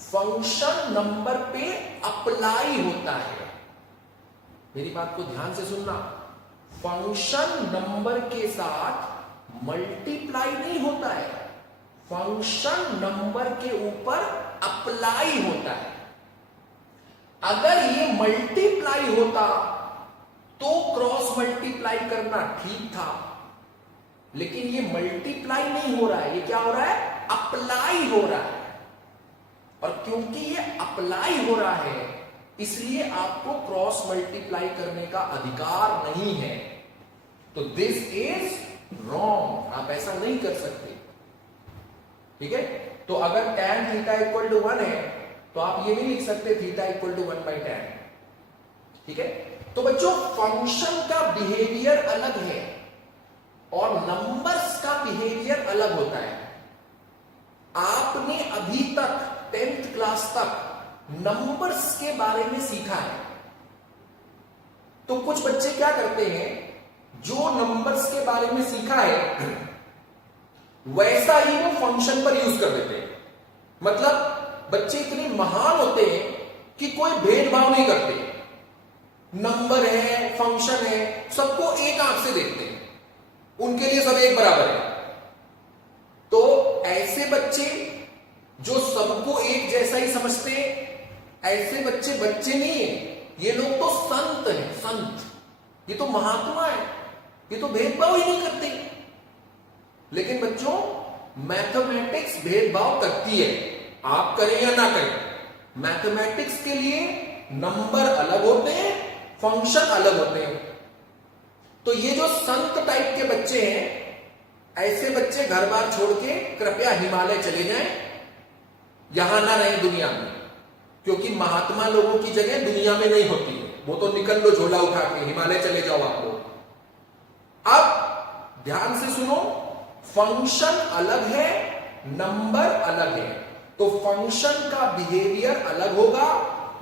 फंक्शन नंबर पे अप्लाई होता है। मेरी बात को ध्यान से सुनना, फंक्शन नंबर के साथ मल्टीप्लाई नहीं होता है, फंक्शन नंबर के ऊपर अप्लाई होता है। अगर ये मल्टीप्लाई होता तो क्रॉस मल्टीप्लाई करना ठीक था, लेकिन ये मल्टीप्लाई नहीं हो रहा है, ये क्या हो रहा है, अप्लाई हो रहा है। और क्योंकि ये अप्लाई हो रहा है इसलिए आपको क्रॉस मल्टीप्लाई करने का अधिकार नहीं है। तो दिस इज रॉन्ग, आप ऐसा नहीं कर सकते। ठीक है, तो अगर tan थीटा इक्वल टू 1 है तो आप ये नहीं लिख सकते थीटा इक्वल टू 1/tan। ठीक है, तो बच्चों फंक्शन का बिहेवियर अलग है और नंबर्स का बिहेवियर अलग होता है। आपने अभी तक 10th क्लास तक नंबर्स के बारे में सीखा है, तो कुछ बच्चे क्या करते हैं, जो नंबर्स के बारे में सीखा है वैसा ही वो फंक्शन पर यूज कर देते हैं। मतलब बच्चे इतने महान होते हैं कि कोई भेदभाव नहीं करते, नंबर है फंक्शन है सबको एक आंख से देखते हैं, उनके लिए सब एक बराबर है। तो ऐसे बच्चे जो सबको एक जैसा ही समझते हैं, ऐसे बच्चे बच्चे नहीं है, ये लोग तो संत हैं, संत, ये तो महात्मा है, ये तो भेदभाव ही नहीं करते। लेकिन बच्चों मैथमेटिक्स भेदभाव करती है, आप करें या ना करें। मैथमेटिक्स के लिए नंबर अलग होते हैं, फंक्शन अलग होते हैं। तो ये जो संत टाइप के बच्चे हैं, ऐसे बच्चे घर बार छोड़ के कृपया हिमालय चले जाएं, यहां ना रहे दुनिया में, क्योंकि महात्मा लोगों की जगह दुनिया में नहीं होती है। वो तो निकल लो झोला उठा के, हिमालय चले जाओ आप लोग। अब ध्यान से सुनो, फंक्शन अलग है, नंबर अलग है, तो फंक्शन का बिहेवियर अलग होगा,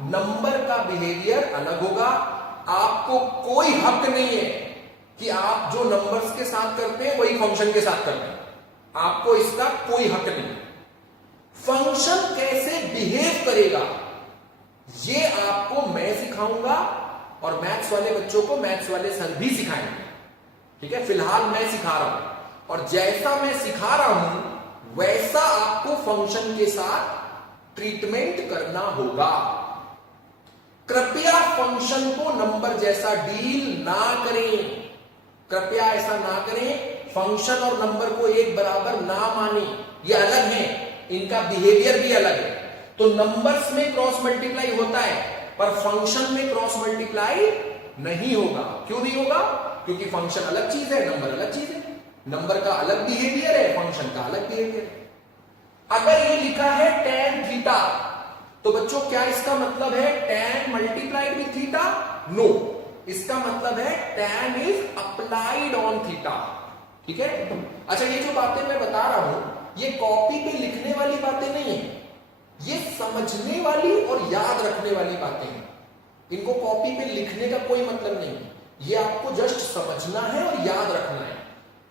नंबर का बिहेवियर अलग होगा। आपको कोई हक नहीं है कि आप जो नंबर्स के साथ करते हैं वही फंक्शन के साथ करते हैं, आपको इसका कोई हक नहीं। फंक्शन कैसे बिहेव करेगा ये आपको मैं सिखाऊंगा और मैथ्स वाले बच्चों को मैथ्स वाले सर भी सिखाएंगे। ठीक है, फिलहाल मैं सिखा रहा हूं और जैसा मैं सिखा रहा हूं वैसा आपको फंक्शन के साथ ट्रीटमेंट करना होगा। कृपया फंक्शन को नंबर जैसा डील ना करें, कृपया ऐसा ना करें। फंक्शन और नंबर को एक बराबर ना माने, ये अलग है, इनका बिहेवियर भी अलग है। तो नंबर्स में क्रॉस मल्टीप्लाई होता है पर फंक्शन में क्रॉस मल्टीप्लाई नहीं होगा। क्यों नहीं होगा? क्योंकि फंक्शन अलग चीज है, नंबर अलग चीज है। नंबर का अलग बिहेवियर है, फंक्शन का अलग बिहेवियर है। अगर ये लिखा है tan थीटा, तो बच्चों क्या इसका मतलब है tan multiplied with theta? No, इसका मतलब है tan is applied on theta. ठीक है, अच्छा ये जो बातें मैं बता रहा हूं ये कॉपी पे लिखने वाली बातें नहीं है, ये समझने वाली और याद रखने वाली बातें हैं। इनको कॉपी पे लिखने का कोई मतलब नहीं है, ये आपको जस्ट समझना है और याद रखना है।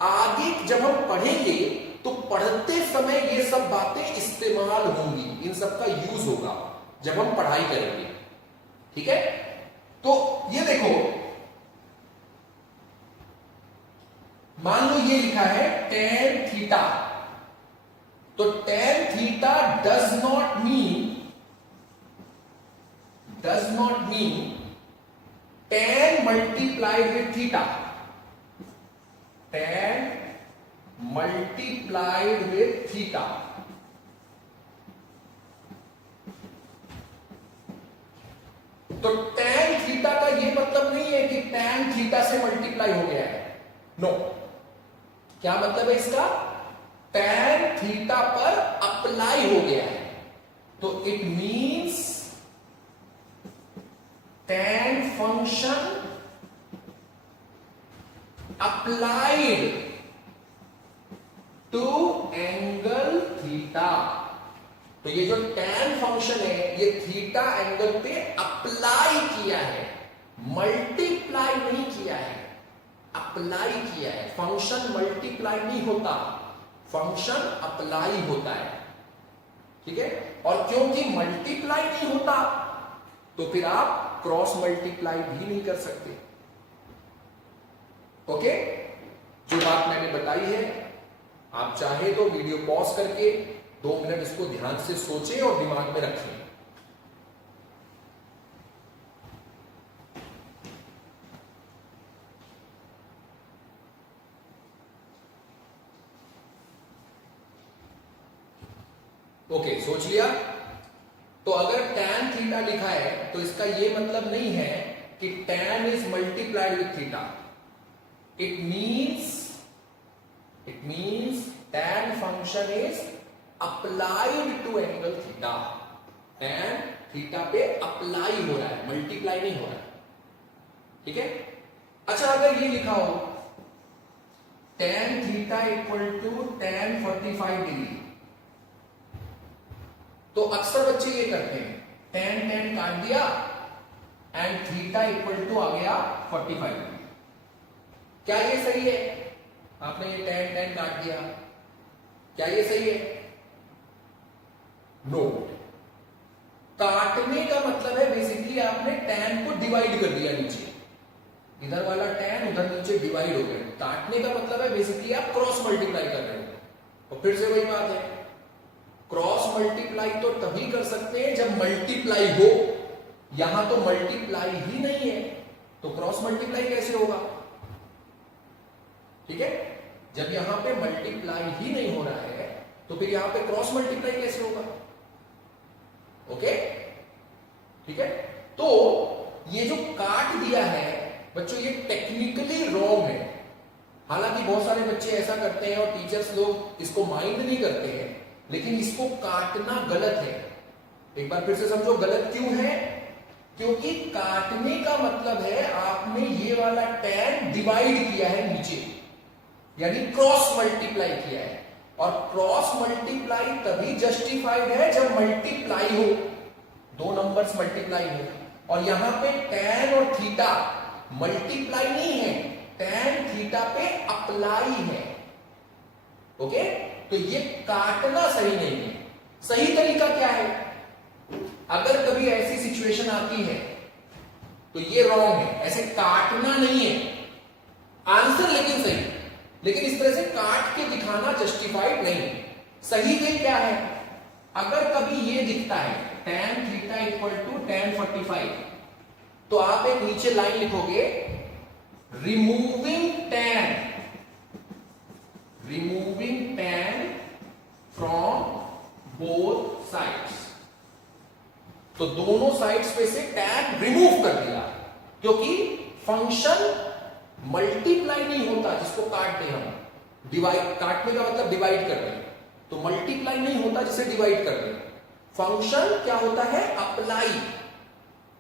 आगे जब हम पढ़ेंगे तो पढ़ते समय ये सब बातें इस्तेमाल होंगी, इन सब का यूज होगा जब हम पढ़ाई करेंगे। ठीक है, तो ये देखो, मान लो ये लिखा है tan थीटा, तो tan theta does not mean tan multiplied with theta, tan multiplied with theta. तो tan थीटा का ये मतलब नहीं है कि tan थीटा से मल्टीप्लाई हो गया है, नो। क्या मतलब है इसका? tan थीटा पर अप्लाई हो गया है, तो it means tan function applied to angle theta. तो ये जो tan फंक्शन है ये थीटा एंगल पे अप्लाई किया है, मल्टीप्लाई नहीं किया है। अप्लाई किया है, फंक्शन मल्टीप्लाई नहीं होता, फंक्शन अप्लाई होता है, ठीक है। और क्योंकि मल्टीप्लाई नहीं होता तो फिर आप क्रॉस मल्टीप्लाई भी नहीं कर सकते। ओके, जो बात मैंने बताई है, आप चाहे तो वीडियो पॉज करके 2 मिनट इसको ध्यान से सोचें और दिमाग में रखें। ओके, सोच लिया? तो अगर tan थीटा लिखा है तो इसका ये मतलब नहीं है कि tan is multiplied with theta. It means tan function is applied to angle theta. tan theta पे अप्लाई हो रहा है, मल्टीप्लाई नहीं हो रहा है, ठीक है। अच्छा, अगर ये लिखा हो tan theta equal to tan 45 degree, तो अक्सर बच्चे ये करते हैं, tan काट दिया एंड थीटा इक्वल टू आ गया 45 डिग्री। क्या ये सही है? आपने ये tan काट दिया, क्या ये सही है? नो। काटने का मतलब है बेसिकली आपने tan को डिवाइड कर दिया नीचे, इधर वाला tan उधर नीचे डिवाइड हो गया। काटने का मतलब है बेसिकली आप क्रॉस मल्टीप्लाई कर रहे हो। और फिर से वही बात है, क्रॉस मल्टीप्लाई तो तभी कर सकते हैं जब मल्टीप्लाई हो। यहां तो मल्टीप्लाई ही नहीं है, तो क्रॉस मल्टीप्लाई कैसे होगा? ठीक है, जब यहां पे मल्टीप्लाई ही नहीं हो रहा है तो फिर यहां पे क्रॉस मल्टीप्लाई कैसे होगा? ओके, ठीक है। तो ये जो काट दिया है बच्चों, ये टेक्निकली रॉन्ग है। हालांकि बहुत सारे बच्चे ऐसा करते हैं और टीचर्स लोग इसको माइंड नहीं करते हैं, लेकिन इसको काटना गलत है। एक बार फिर से समझो, गलत क्यों है? क्योंकि काटने का मतलब है आपने ये वाला tan डिवाइड किया है नीचे, यानी क्रॉस मल्टीप्लाई किया है। और क्रॉस मल्टीप्लाई तभी जस्टिफाइड है जब मल्टीप्लाई हो, दो नंबर्स मल्टीप्लाई हो। और यहां पे tan और थीटा मल्टीप्लाई नहीं है, tan थीटा पे अप्लाई है। ओके, तो ये काटना सही नहीं है। सही तरीका क्या है? अगर कभी ऐसी सिचुएशन आती है तो ये रॉन्ग है, ऐसे काटना नहीं है आंसर, लेकिन सही। लेकिन इस तरह से काट के दिखाना जस्टिफाइड नहीं। सही वे क्या है? अगर कभी ये दिखता है tan theta equal to tan 45, तो आप एक नीचे लाइन लिखोगे, removing tan from both sides. तो दोनों साइड्स पे से tan रिमूव कर दिया, क्योंकि फंक्शन मल्टीप्लाई नहीं होता जिसको काट दे हम। डिवाइड, काटने का मतलब डिवाइड कर दें, तो मल्टीप्लाई नहीं होता जिसे डिवाइड कर दें। फंक्शन क्या होता है? अप्लाई।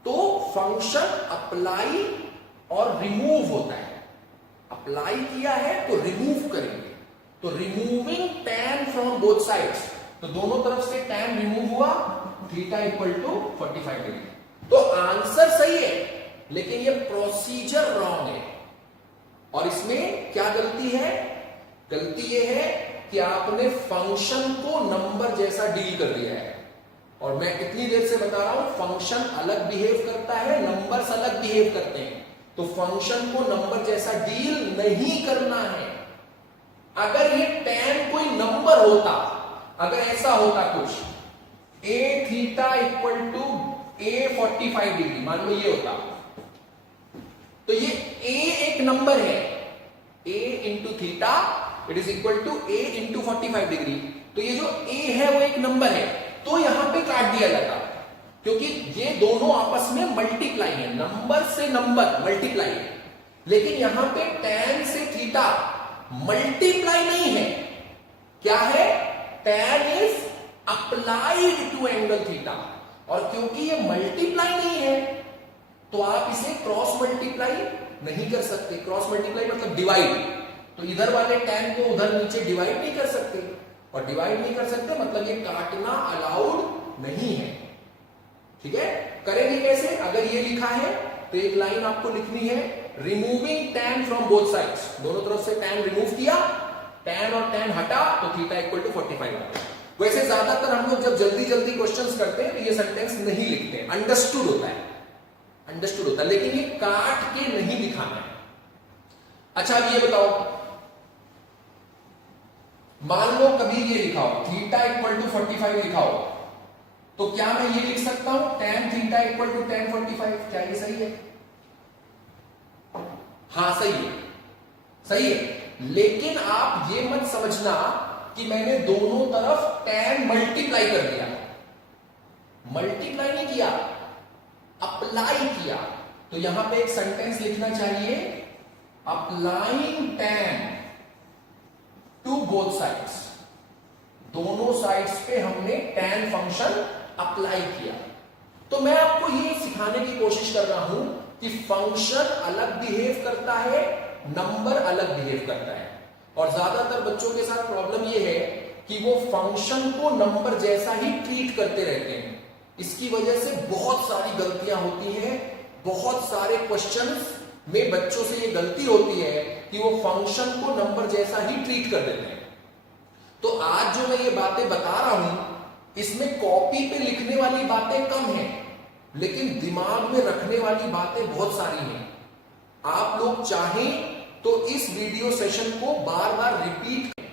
तो फंक्शन अप्लाई और रिमूव होता है। अप्लाई किया है तो रिमूव करेंगे, तो removing tan from both sides, तो दोनों तरफ से tan रिमूव हुआ, थीटा इक्वल टू 45 डिग्री। तो आंसर सही है, लेकिन ये प्रोसीजर रॉन्ग है। और इसमें क्या गलती है? गलती ये है कि आपने फंक्शन को नंबर जैसा डील कर दिया है। और मैं कितनी देर से बता रहा हूं, फंक्शन अलग बिहेव करता है, नंबर्स अलग बिहेव करते हैं। तो फंक्शन को नंबर जैसा डील नहीं करना है। अगर ये tan कोई नंबर होता, अगर ऐसा होता कुछ, a theta equal to a 45 degree, मान लो ये होता, तो ये a एक नंबर है, a into theta it is equal to a into 45 degree. तो ये जो a है वो एक नंबर है, तो यहां पे काट दिया जाता, क्योंकि ये दोनों आपस में मल्टीप्लाई है, नंबर से नंबर मल्टीप्लाई। लेकिन यहां पे tan से थीटा मल्टीप्लाई नहीं है, क्या है? tan is applied to angle theta. और क्योंकि ये मल्टीप्लाई नहीं है, तो आप इसे क्रॉस मल्टीप्लाई नहीं कर सकते। क्रॉस मल्टीप्लाई मतलब डिवाइड, तो इधर वाले tan को उधर नीचे डिवाइड नहीं कर सकते, और डिवाइड नहीं कर सकते मतलब ये काटना अलाउड नहीं है। ठीक है, करेंगे कैसे? अगर ये लिखा है तो एक लाइन आपको लिखनी है, removing tan from both sides, दोनों तरफ से tan रिमूव किया, tan और tan हटा तो थीटा इक्वल टू 45 आ गया। वैसे ज्यादातर हम लोग जब जल्दी जल्दी क्वेश्चंस करते हैं तो ये सेंटेंस नहीं लिखते हैं, अंडरस्टूड होता है, अंडरस्टूड होता है, लेकिन ये काट के नहीं दिखाना है। अच्छा अब ये बताओ, मान लो कभी ये लिखा हो थीटा इक्वल टू 45 लिखा हो, तो क्या मैं ये लिख सकता हूं tan theta equal to tan 45? क्या ये सही है? हाँ सही है, सही है। लेकिन आप ये मत समझना कि मैंने दोनों तरफ tan मल्टीप्लाई कर दिया, मल्टीप्लाई नहीं किया, अप्लाई किया। तो यहां पे एक सेंटेंस लिखना चाहिए, applying tan to both sides, दोनों साइड्स पे हमने tan फंक्शन अप्लाई किया। तो मैं आपको ये सिखाने की कोशिश कर रहा हूं कि फंक्शन अलग बिहेव करता है, नंबर अलग बिहेव करता है। और ज्यादातर बच्चों के साथ प्रॉब्लम ये है कि वो फंक्शन को नंबर जैसा ही ट्रीट करते रहते हैं, इसकी वजह से बहुत सारी गलतियां होती हैं। बहुत सारे क्वेश्चंस में बच्चों से ये गलती होती है कि वो फंक्शन को नंबर जैसा ही ट्रीट कर देते हैं। तो आज जो मैं ये बातें बता रहा हूं, इसमें कॉपी पे लिखने वाली बातें कम हैं, लेकिन दिमाग में रखने वाली बातें बहुत सारी हैं। आप लोग चाहें तो इस वीडियो सेशन को बार बार रिपीट,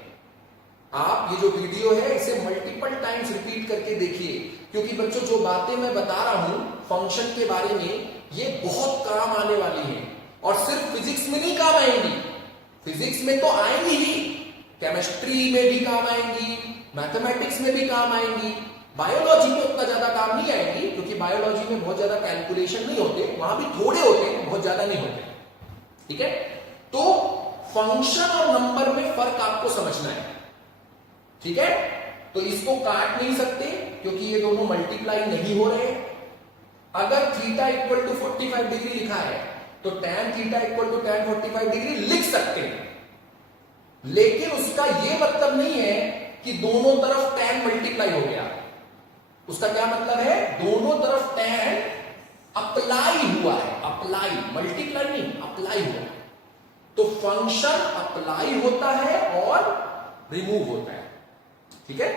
आप ये जो वीडियो है इसे मल्टीपल टाइम्स रिपीट करके देखिए, क्योंकि बच्चों जो बातें मैं बता रहा हूं फंक्शन के बारे में, ये बहुत काम आने वाली है। और सिर्फ फिजिक्स में नहीं काम आएंगी, फिजिक्स में तो आएंगी ही, केमिस्ट्री में भी काम आएंगी, मैथमेटिक्स में भी काम आएंगी, बायोलॉजी में उतना ज्यादा काम नहीं आएंगी, क्योंकि बायोलॉजी में बहुत ज्यादा कैलकुलेशन नहीं होते, वहां भी थोड़े होते हैं, बहुत ज्यादा नहीं होते। ठीक है, तो फंक्शन और नंबर में फर्क आपको समझना है। ठीक है, तो इसको काट नहीं सकते क्योंकि ये दोनों मल्टीप्लाई नहीं हो रहे। अगर थीटा इक्वल टू 45 डिग्री लिखा है तो tan theta equal to tan 45 degree लिख सकते हैं, लेकिन उसका ये मतलब नहीं है कि दोनों तरफ tan मल्टीप्लाई हो गया। उसका क्या मतलब है? दोनों तरफ tan अप्लाई हुआ है, अप्लाई, मल्टीप्लाई नहीं, अप्लाई हुआ है। तो फंक्शन अप्लाई होता है और रिमूव होता है। ठीक है,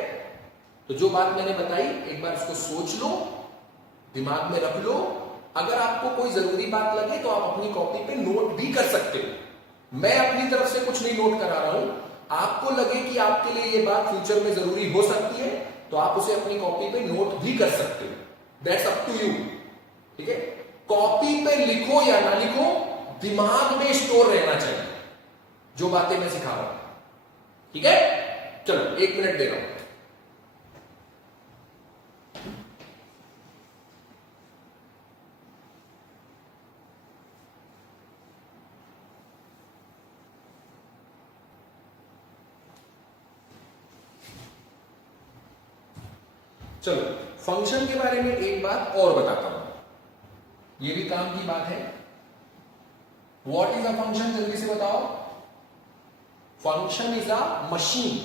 तो जो बात मैंने बताई एक बार उसको सोच लो, दिमाग में रख लो। अगर आपको कोई जरूरी बात लगे तो आप अपनी कॉपी पे नोट भी कर सकते हो। मैं अपनी तरफ से कुछ नहीं नोट करा रहा हूं, आपको लगे कि आपके लिए ये बात फ्यूचर में जरूरी हो सकती है तो आप उसे अपनी कॉपी पे नोट भी कर सकते हो, दैट्स अप टू यू। ठीक है, कॉपी पे लिखो या ना लिखो, दिमाग में स्टोर रहना चाहिए जो बातें मैं सिखा रहा हूं। ठीक है, चलो 1 मिनट दे रहा हूं। चलो फंक्शन के बारे में एक बात और बताता हूं, ये भी काम की बात है। व्हाट इज अ फंक्शन, जल्दी से बताओ। फंक्शन इज अ मशीन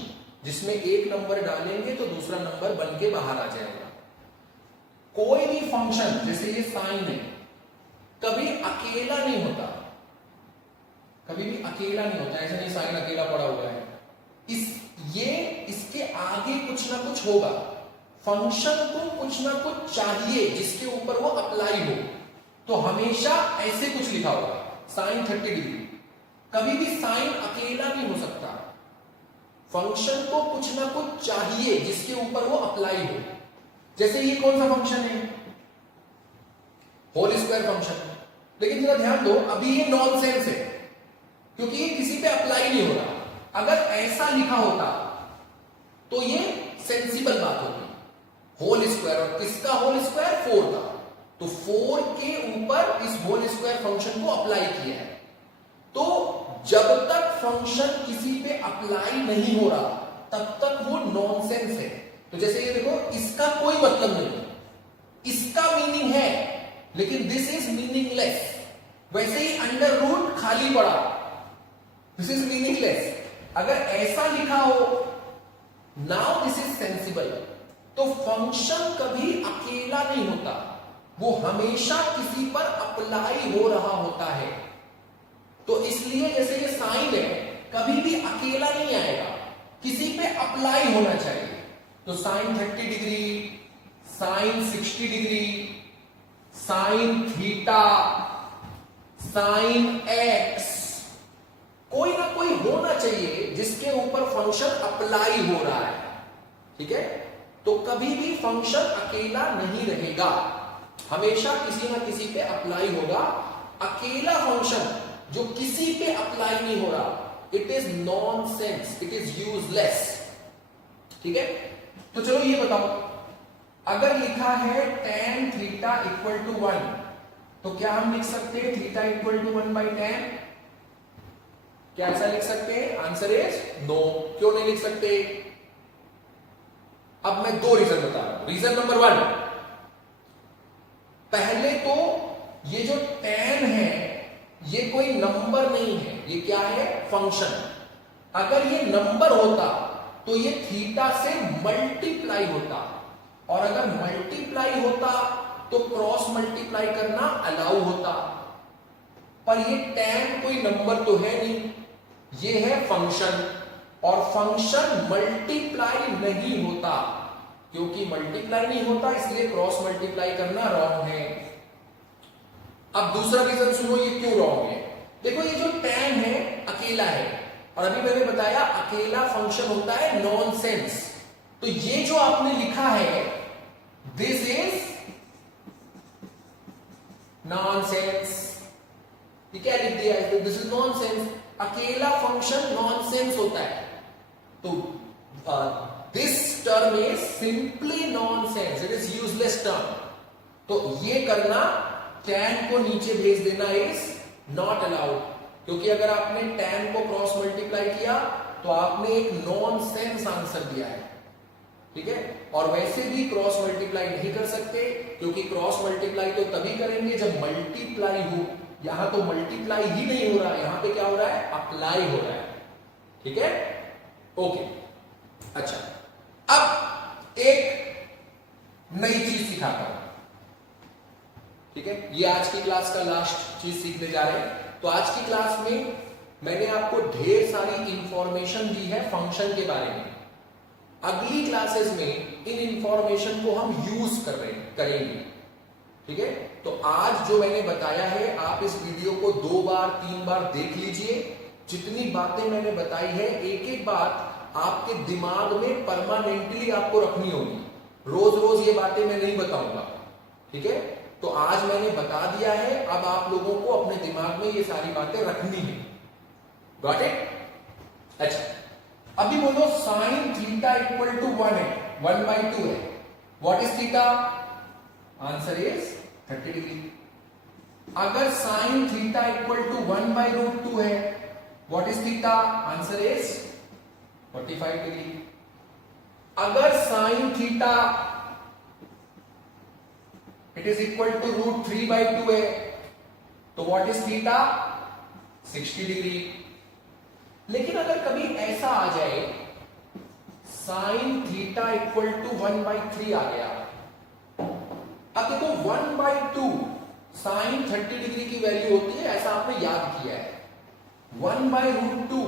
जिसमें एक नंबर डालेंगे तो दूसरा नंबर बन के बाहर आ जाएगा। कोई भी फंक्शन, जैसे ये साइन है, कभी अकेला नहीं होता, कभी भी अकेला नहीं होता। ऐसा नहीं साइन अकेला पड़ा हुआ है, इसके आगे कुछ ना कुछ होगा। फंक्शन को कुछ ना कुछ चाहिए जिसके ऊपर वो अप्लाई हो, तो हमेशा ऐसे कुछ लिखा होगा, साइन 30 डिग्री। कभी भी साइन अकेला नहीं हो सकता, फंक्शन को कुछ ना कुछ चाहिए जिसके ऊपर वो अप्लाई हो। जैसे ये कौन सा फंक्शन है? Whole square function. लेकिन जरा ध्यान दो, अभी ये नॉनसेंस है क्योंकि ये किसी पे अप्लाई नहीं हो रहा। अगर ऐसा लिखा होता तो ये सेंसिबल बात होती। होल स्क्वायर, और किसका होल स्क्वायर? 4 का। तो 4 के ऊपर इस होल स्क्वायर फंक्शन को अप्लाई किया है। तो जब तक फंक्शन किसी पे अप्लाई नहीं हो रहा तब तक वो नॉनसेंस है। तो जैसे ये देखो, इसका कोई मतलब नहीं, इसका मीनिंग है लेकिन दिस इज मीनिंगलेस। वैसे ही अंडर रूट खाली पड़ा, दिस इज मीनिंगलेस। अगर ऐसा लिखा हो, नाउ दिस इज सेंसिबल। तो फंक्शन कभी अकेला नहीं होता, वो हमेशा किसी पर अप्लाई हो रहा होता है। तो इसलिए जैसे ये साइन है कभी भी अकेला नहीं आएगा, किसी पे अप्लाई होना चाहिए। तो sine 30 degree, sine 60 degree, sine theta, sine X, कोई ना कोई होना चाहिए जिसके ऊपर फंक्शन अप्लाई हो रहा है। ठीक है, तो कभी भी फंक्शन अकेला नहीं रहेगा, हमेशा किसी ना किसी पे अप्लाई होगा। अकेला फंक्शन जो किसी पे अप्लाई नहीं हो रहा, it is nonsense, it is useless. ठीक है, तो चलो ये बताओ, अगर लिखा है tan थीटा इक्वल टू 1, तो क्या हम लिख सकते हैं थीटा इक्वल टू 1/tan? क्या ऐसा लिख सकते हैं? Answer is no. क्यों नहीं लिख सकते? अब मैं दो रीजन बता रहा हूं। रीजन नंबर 1, पहले तो ये जो tan है ये कोई नंबर नहीं है, ये क्या है? फंक्शन। अगर ये नंबर होता तो ये थीटा से मल्टीप्लाई होता, और अगर मल्टीप्लाई होता तो क्रॉस मल्टीप्लाई करना अलाउ होता। पर ये tan कोई नंबर तो है नहीं, ये है फंक्शन, और फंक्शन मल्टीप्लाई नहीं होता। क्योंकि मल्टीप्लाई नहीं होता इसलिए क्रॉस मल्टीप्लाई करना रॉन्ग है। अब दूसरा रीजन सुनो, ये क्यों रॉन्ग है। देखो ये जो tan है अकेला है, और अभी मैंने बताया अकेला फंक्शन होता है नॉनसेंस। तो ये जो आपने लिखा है दिस इज नॉनसेंस। ये क्या लिख दिया है? This is nonsense. अकेला फंक्शन नॉनसेंस होता है, तो this term is simply nonsense, it is useless term. तो ये करना, tan को नीचे भेज देना इज नॉट अलाउड, क्योंकि अगर आपने tan को क्रॉस मल्टीप्लाई किया तो आपने एक नॉनसेंस आंसर दिया है। ठीक है, और वैसे भी क्रॉस मल्टीप्लाई नहीं कर सकते, क्योंकि क्रॉस मल्टीप्लाई तो तभी करेंगे जब मल्टीप्लाई हो। यहां तो मल्टीप्लाई ही नहीं हो रहा है, यहां पे क्या हो रहा है? अप्लाई हो रहा है। ठीक है, ओके। अच्छा, अब एक नई चीज सिखाता हूं। ठीक है, ये आज की क्लास का लास्ट चीज सीखने जा रहे हैं। तो आज की क्लास में मैंने आपको ढेर सारी इंफॉर्मेशन दी है फंक्शन के बारे में। अगली क्लासेस में इन इंफॉर्मेशन को हम यूज करेंगे। ठीक है, तो आज जो मैंने बताया है आप इस वीडियो को 2 बार 3 बार देख लीजिए। जितनी बातें मैंने बताई है, एक एक बात आपके दिमाग में परमानेंटली आपको रखनी होगी। रोज रोज ये बातें मैं नहीं बताऊंगा। ठीक है, तो आज मैंने बता दिया है, अब आप लोगों को अपने दिमाग में ये सारी बातें रखनी है। Got it? अच्छा, अभी बोलो साइन थीटा इक्वल टू 1 है, 1/2 है। What is theta? Answer is 30 degree. अगर साइन थीटा इक्वल टू 1/√2 है, what is theta? Answer is 45 degree. अगर sine theta it is equal to √3/2 है, तो व्हाट इज थीटा? 60 डिग्री। लेकिन अगर कभी ऐसा आ जाए साइन थीटा इक्वल टू 1/3 आ गया, अब देखो 1/2 साइन 30 डिग्री की वैल्यू होती है, ऐसा आपने याद किया है। 1/√2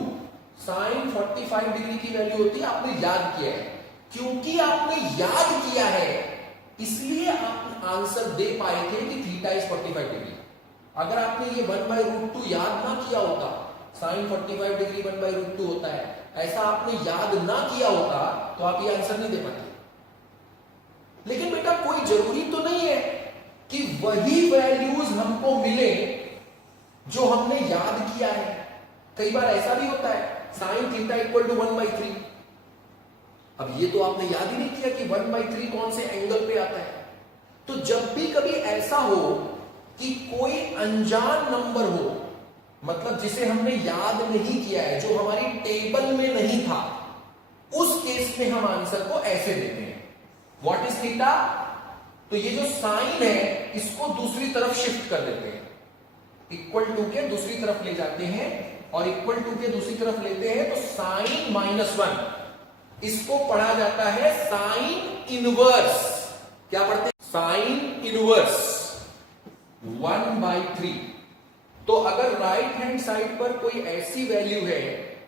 साइन 45 डिग्री की वैल्यू होती है, आपने याद किया है। क्योंकि आपने याद किया है इसलिए आप आंसर दे पाए थे कि थीटा इज 45 डिग्री। अगर आपने ये 1/√2 याद ना किया होता, साइन 45 डिग्री 1/√2 होता है, ऐसा आपने याद ना किया होता तो आप ये आंसर नहीं दे पाते। लेकिन बेटा कोई जरूरी तो नहीं है कि वही वैल्यूज हमको मिले जो हमने याद किया है। कई बार ऐसा भी होता है साइन थीटा इक्वल टू 1/3। अब ये तो आपने याद ही नहीं किया कि 1/3 कौन से एंगल पे आता है। तो जब भी कभी ऐसा हो कि कोई अनजान नंबर हो, मतलब जिसे हमने याद नहीं किया है, जो हमारी टेबल में नहीं था, उस केस में हम आंसर को ऐसे देते हैं, व्हाट इज थीटा? तो ये जो साइन है इसको दूसरी तरफ शिफ्ट कर देते हैं, इक्वल टू के दूसरी तरफ ले जाते हैं, और इक्वल टू के दूसरी तरफ लेते हैं तो साइन -1, इसको पढ़ा जाता है साइन इनवर्स। क्या पढ़ते हैं? Sine inverse 1/3। तो अगर राइट हैंड साइड पर कोई ऐसी वैल्यू है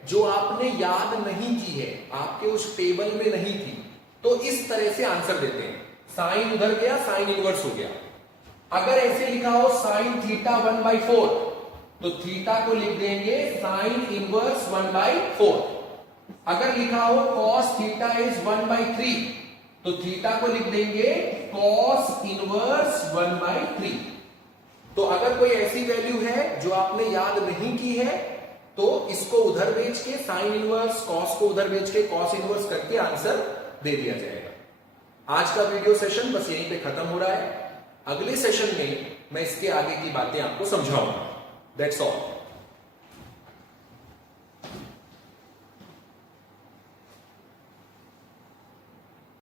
जो आपने याद नहीं की है, आपके उस टेबल में नहीं थी, तो इस तरह से आंसर देते हैं। साइन उधर गया, साइन इनवर्स हो गया। अगर ऐसे लिखा हो साइन थीटा 1/4, तो थीटा को लिख देंगे साइन इनवर्स 1/4। अगर लिखा हो कॉस थीटा इज 1/3, तो थीटा को लिख देंगे कॉस इनवर्स 1/3। तो अगर कोई ऐसी वैल्यू है जो आपने याद नहीं की है, तो इसको उधर भेज के साइन इनवर्स, कॉस को उधर भेज के कॉस इनवर्स करके आंसर दे दिया जाएगा। आज का वीडियो सेशन बस यहीं पे खत्म हो रहा है। अगले सेशन में मैं इसके आगे की बातें आपको समझाऊंगा। That's all.